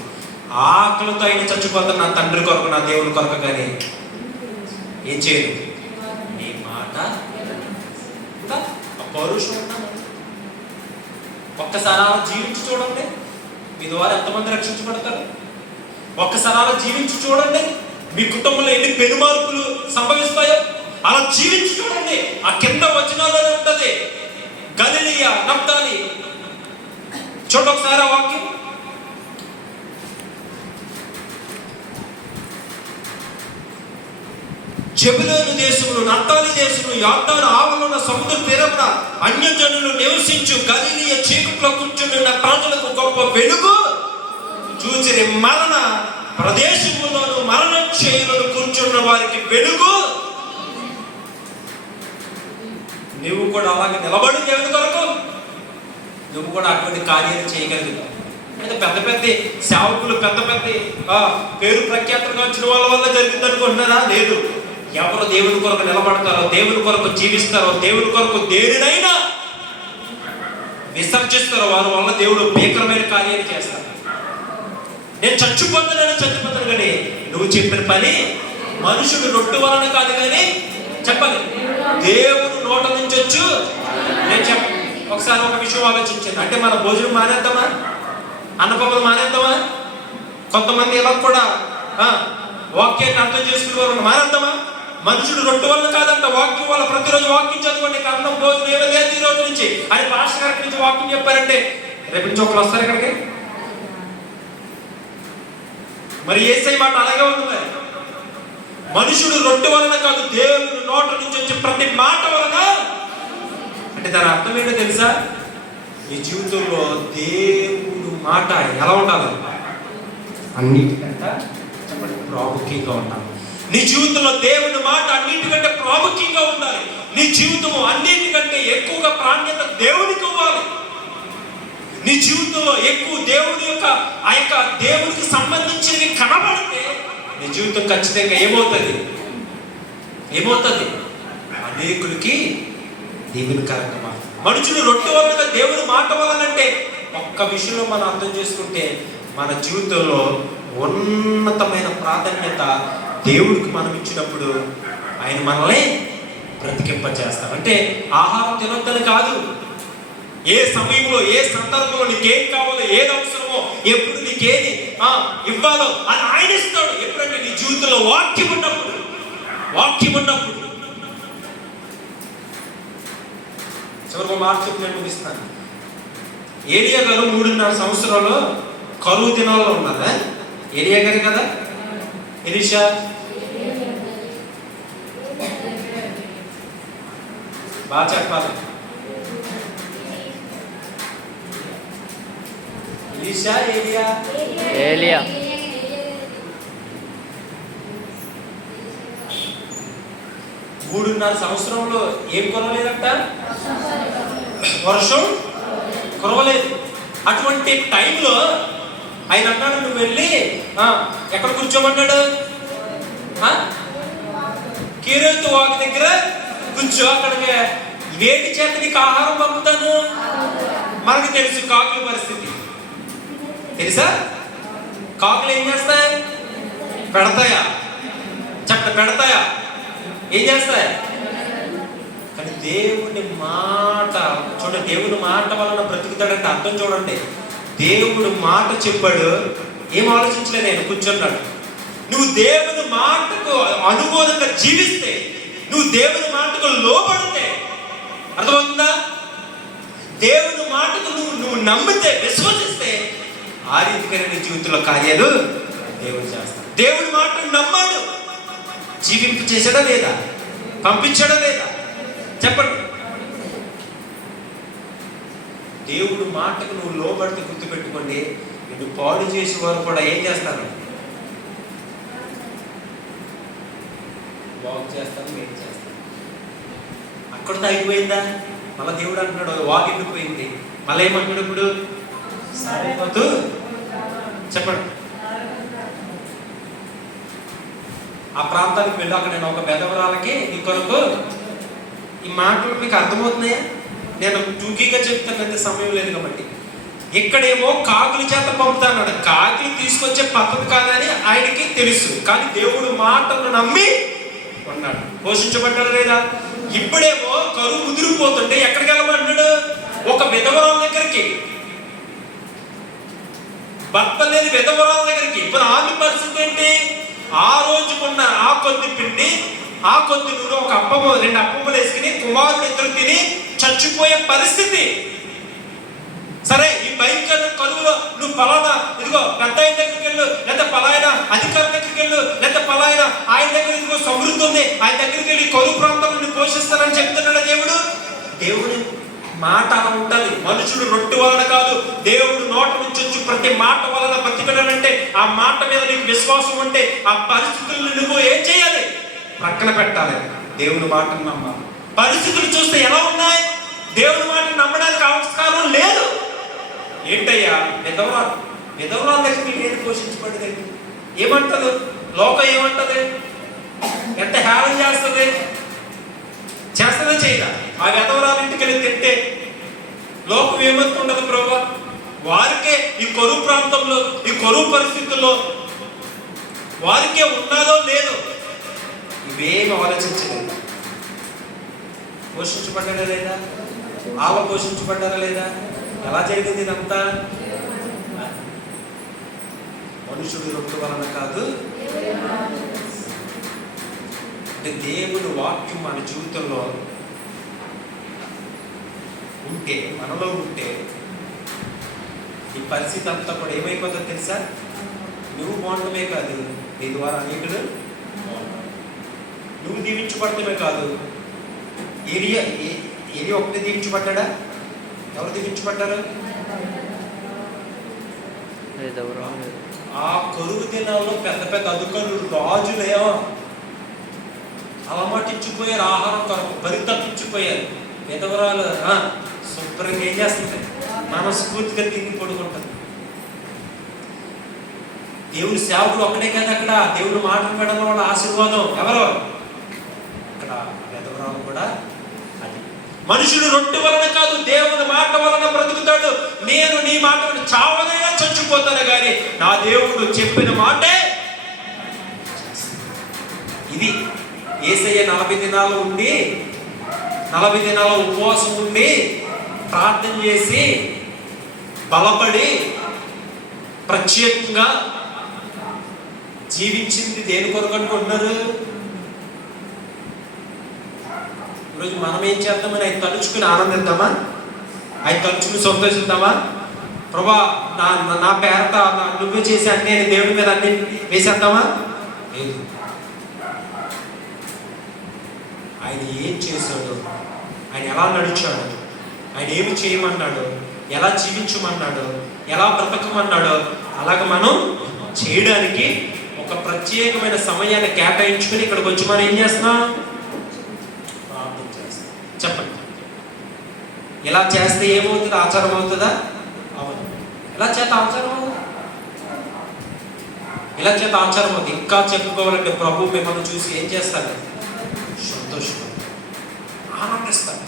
ఆకలితో అయినా చచ్చిపోతాను నా తండ్రి కొరకు, నా దేవుని కొరకు, కానీ ఏం చేయదు నీ మాట పౌరుషం. ఒక్కసారి అలా జీవించి చూడండి, మీ ద్వారా ఎంతమంది రక్షించబడతారు. ఒక్కసారి అలా జీవించి చూడండి, మీ కుటుంబంలో ఎన్ని పెనుమార్పులు సంభవిస్తాయో. అలా జీవించి చూడండి. ఆ కింద వచనాల్లోనే ఉంటది, గలిలయ, నఫ్తాలి. చూడండి ఒకసారి ఆ వాక్యం. జెబులోను దేశమును, నఫ్తాలి దేశమును, యొర్దాను ఆవలున్న సముద్ర తీరమున అన్యజనులు నివసించు గలిలయ చీకట్లో కూర్చున్న ప్రజలకు గొప్ప వెలుగు చూచిరి. మరణ ప్రదేశములోను మరణ చేయులను కూర్చున్న వారికి వెలుగు. నువ్వు కూడా అలాగే నిలబడి దేవుని కొరకు నువ్వు కూడా అటువంటి కార్యాలు చేయగలుగుతావు. అంటే పెద్ద పెద్ద సేవకులు, పెద్ద పెద్ద పేరు ప్రఖ్యాతంగా వచ్చిన వాళ్ళ వల్ల జరిగింది అనుకుంటున్నారా? లేదు. ఎవరు దేవుని కొరకు నిలబడతారో, దేవుని కొరకు జీవిస్తారో, దేవుని కొరకు దేనినైనా విసర్జిస్తారో వారి వల్ల దేవుడు భీకరమైన కార్యాలు చేస్తారు. నేను చచ్చిపోతాను కానీ నువ్వు చెప్పిన పని మనుషుడు రొట్టె వలన కాదు కానీ చెప్పాలి, దేవుడు నోట నుంచి వచ్చు. నేను ఒకసారి ఒక విషయం ఆలోచించాను. అంటే మన భోజనం మానేద్దామా? అన్నపమ్మలు మానేద్దామా? కొంతమంది ఇలా కూడా వాక్యాన్ని అర్థం చేసుకునేవారు మానేద్దామా? మనుషుడు రొట్టె వల్ల కాదంట, వాక్యం వల్ల. ప్రతిరోజు వాక్యం చదవండి, అన్నం భోజనం ఏమీ లేదు ఈ రోజు నుంచి అని పాస్టర్ గారి నుంచి వాక్యం చెప్పారంటే రేపు నుంచి ఒకరు వస్తారు ఇక్కడికి. మరి యేసయ్య మాట అలాగే ఉంది. మరి మనుషుడు రొట్టె వలన కాదు, దేవుని నోట నుంచి వచ్చే ప్రతి మాట వలన. అంటే దాని అర్థం ఏంటో తెలుసా? ఈ జీవితంలో దేవుడు మాట ఎలా ఉండాలి? అన్నిటికంటే చెప్పండి, ప్రాముఖ్యంగా ఉండాలి. నీ జీవితంలో దేవుని మాట అన్నిటికంటే ప్రాముఖ్యంగా ఉండాలి. నీ జీవితము అన్నిటికంటే ఎక్కువగా ప్రాధాన్యత దేవునికి ఇవ్వాలి. నీ జీవితంలో ఎక్కువ దేవుడి యొక్క ఆ యొక్క దేవుడికి సంబంధించినవి కనబడితే నీ జీవితం ఖచ్చితంగా ఏమవుతుంది? అనేకులకి దేవుని కారణమా. మనుషులు రొట్టె వలన దేవుని మాట వలనంటే ఒక్క విషయంలో మనం అర్థం చేసుకుంటే మన జీవితంలో ఉన్నతమైన ప్రాధాన్యత దేవుడికి మనం ఇచ్చినప్పుడు ఆయన మనల్ని బ్రతికింపజేస్తాడు. అంటే ఆహారం తినొద్దని కాదు, ఏ సమయంలో ఏ సందర్భంలో నీకేం కావాలో, ఏది అవసరమో, ఎప్పుడు నీకేది ఇవ్వాలో అది ఆయన ఇస్తాడు. ఎప్పుడంటే నీ జీవితంలో వాక్యం ఉన్నప్పుడు. చివరికి మాట చెప్పి నేను ముగిస్తాను. ఏలియా గారు 3.5 సంవత్సరాలు కరువు దినాల్లో ఉన్నారా? ఏలియా గారు కదా, ఎలీషా బాగా చెప్పాలి. ఎలీషా, ఏలియా. 3.5 సంవత్సరంలో ఏం కురవలేదంట, వర్షం కురవలేదు. అటువంటి టైంలో ఆయన అన్నాడు, నువ్వు వెళ్ళి ఎక్కడ కూర్చోమన్నాడు, కిరేతు వాగు దగ్గర కూర్చో, అక్కడికి వేటి చేత నీకు ఆహారం పంపుతాను. మనకు తెలుసు కాకుల పరిస్థితి తెలుసా? కాకులు ఏం చేస్తాయి? పెడతాయా? పెడతాయా? ఏం చేస్తాయి? కానీ దేవుని మాట చూడండి, దేవుని మాట వలన బ్రతుకుతాడంటే అర్థం చూడండి. దేవుడు మాట చెప్పాడు, ఏం ఆలోచించలేదు, ఆయన కూర్చున్నాడు. నువ్వు దేవుని మాటకు అనుకూలంగా జీవిస్తే, నువ్వు దేవుని మాటకు లోబడితే, అర్థమవుతుందా? దేవుని మాటకు నువ్వు నమ్మితే, విశ్వసిస్తే ఆ రీతిగా నీ జీవితంలో కార్యాలు దేవుడు చేస్తాడు. దేవుడి మాటను నమ్మాడు, జీవింపు చేశాడా లేదా? పంపించాడా లేదా? చెప్పండి. దేవుడు మాటకు నువ్వు లోబడితే గుర్తుపెట్టుకోండి, నిన్ను పాడు చేసే వారు కూడా ఏం చేస్తారు? వాక్ చేస్తాను, ఏం చేస్తాను. అక్కడితో అయిపోయిందా? మళ్ళీ దేవుడు అంటున్నాడు, వాక్ ఎండిపోయింది. మళ్ళీ ఏమంటున్నాడు ఇప్పుడు? సరిపోతూ చెప్పండి. ఆ ప్రాంతానికి వెళ్ళి అక్కడ నేను ఒక బెదవరాలకి ఈ కొరకు ఈ మాటలు మీకు అర్థమవుతున్నాయా? నేను టూకీగా చెప్తాను, అంతే సమయం లేదు కాబట్టి. ఇక్కడేమో కాకుల చేత పంపుతాడు. కాకులు తీసుకొచ్చే పద్ధతి కాదని ఆయనకి తెలుసు, కానీ దేవుడు మాటలను నమ్మి ఉన్నాడు. పోషించబడ్డాడు లేదా? ఇప్పుడేమో కరువు ముదిరిపోతుంటే ఎక్కడికి వెళ్ళమన్నాడు? ఒక విధవరాల దగ్గరికి, భర్త లేని విధవరాల దగ్గరికి. ఇప్పుడు ఆమె పరిస్థితి ఏంటి? ఆ రోజుకున్న ఆ కొద్ది పిండి, ఆ కొద్ది నూనె, ఒక అప్పము 2 అప్పములు వేసుకుని కుమారుడు ఇద్దరు తిని చచ్చిపోయే పరిస్థితి. సరే, ఈ భయంకర కరువులో నువ్వు పలానా ఇదిగో పెద్ద ఆయన దగ్గరికి వెళ్ళు, లేదా పలాయన అధికారి దగ్గరికి వెళ్ళు, లేదా పలాయన ఆయన దగ్గర ఇదిగో సమృద్ధి ఉంది, ఆయన దగ్గరికి వెళ్ళి కరువు ప్రాంతంలో నువ్వు పోషిస్తానని చెప్తున్నాడు దేవుడు. దేవుడు మాట అలా ఉండాలి. మనుషుడు రొట్టె వలన కాదు, దేవుడు నోట నుంచి వచ్చి ప్రతి మాట వలన బతికడానంటే, ఆ మాట మీద నీకు విశ్వాసం ఉంటే, ఆ పరిస్థితులను నువ్వు ఏం చేయాలి? ప్రక్కన పెట్టాలి. దేవుని మాటను నమ్మాలి. పరిస్థితులు చూస్తే ఎలా ఉన్నాయి? దేవుని మాటను నమ్మడానికి ఆవిష్కారం లేదు. ఏంటయ్యా? విధవరాల దగ్గరికి నేను పోషించబడేది ఏమంటదు? లోకం ఏమంటది? ఎంత హేళన చేస్తుంది? చేస్తుందో చేయదా? ఆ విధవరాల ఇంటికి వెళ్ళి తింటే లోకం ఏమవుతుండదు ప్రభు? వారికే ఈ కరువు ప్రాంతంలో, ఈ కరువు పరిస్థితుల్లో వారికే ఉన్నాదో లేదో ఇవేమి ఆలోచించలేదు. పోషించబడ్డారా లేదా? ఆవ పోషించబడ్డారా లేదా? ఎలా జరిగింది ఇదంతా? మనుషుడు రొట్టె వలన కాదు. అంటే దేవుని వాక్యం మన జీవితంలో ఉంటే, మనలో ఉంటే, ఈ పరిస్థితి అంతా కూడా ఏమైపోతుందో తెలుసా? నువ్వు బాగుండమే కాదు, నీ ద్వారా అనేకులు నువ్వు దీవించబడటమే కాదు. ఏరియా ఒకటి దీవించబడ్డా? ఎవరు దీవించబడ్డారు? ఆ కరువు దినాల్లో పెద్ద పెద్ద అధికారులు, రాజులేమో అలమటించిపోయారు, ఆహారం కొరకు పరితపించిపోయారు. విధవరాలు శుభ్రంగా ఏం చేస్తుంది? మనస్ఫూర్తిగా తిరిగి పడుకుంటుంది. దేవుడి సేవకుడు ఒక్కడే కాదు, అక్కడ దేవుడు మాటలు పెట్టడం వల్ల ఆశీర్వాదం. ఎవరు? అక్కడ విధవరాలు కూడా అది. మనుషుడు రొట్టె వలన కాదు, దేవుని మాట వలన బ్రతుకుతాడు. నేను నీ మాట చావనైనా చచ్చిపోతాను, కానీ నా దేవుడు చెప్పిన మాటే. ఇది యేసయ్య 40 దినాలు ఉండి, 40 దినాల ఉపవాసం ఉండి, ప్రార్థన చేసి, బలపడి, ప్రత్యేకంగా జీవించింది దేని కొరకు అనుకుంటున్నారు? ఈరోజు మనం ఏం చేద్దామని ఆయన తలుచుకుని ఆనందిద్దామా? ఆయన తలుచుకుని సంతోషిద్దామా? ప్రభా నా పేరట నువ్వే చేసి అన్నీ దేవుడి మీద అన్ని వేసేద్దామా? లేదు. ఆయన ఏం చేశాడు, ఆయన ఎలా నడిచాడు, ఆయన ఏమి చేయమన్నాడు, ఎలా జీవించమన్నాడు, ఎలా బ్రతకమన్నాడో అలాగ మనం చేయడానికి ఒక ప్రత్యేకమైన సమయాన్ని కేటాయించుకుని ఇక్కడికి వచ్చి మనం ఏం చేస్తున్నాం? ఇలా చేస్తే ఏమవుతుంది? ఆచారం అవుతుందా? అవును. ఇలా చేత ఆచారం అవుతుంది. ఇలా చేత ఆచారం అవుతుంది. ఇంకా చెప్పుకోవాలంటే ప్రభు మిమ్మల్ని చూసి ఏం చేస్తాడు? సంతోషం, ఆనందిస్తాడు.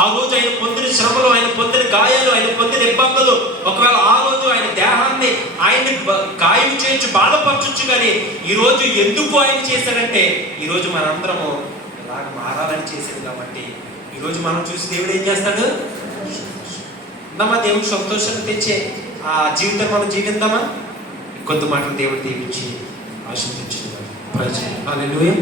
ఆ రోజు ఆయన పొందిన శ్రమలు, ఆయన పొందిన గాయాలు, ఆయన పొందిన ఇబ్బందులు, ఒకవేళ ఆ రోజు ఆయన దేహాన్ని ఆయన్ని గాయం చేయొచ్చు, బాధపరచొచ్చు, కానీ ఈరోజు ఎందుకు ఆయన చేశాడంటే ఈరోజు మనందరము ఇలాగ మారాలని చేశాడు. కాబట్టి ఈరోజు మనం చూసి దేవుడు ఏం చేస్తాడు? ఉందామా దేవుడు సంతోషాన్ని తెచ్చే ఆ జీవితం మనం జీవిద్దామా? కొద్ది మాటలు దేవుడు దీవించి ఆశీర్వదించుకుందాం. హల్లెలూయా.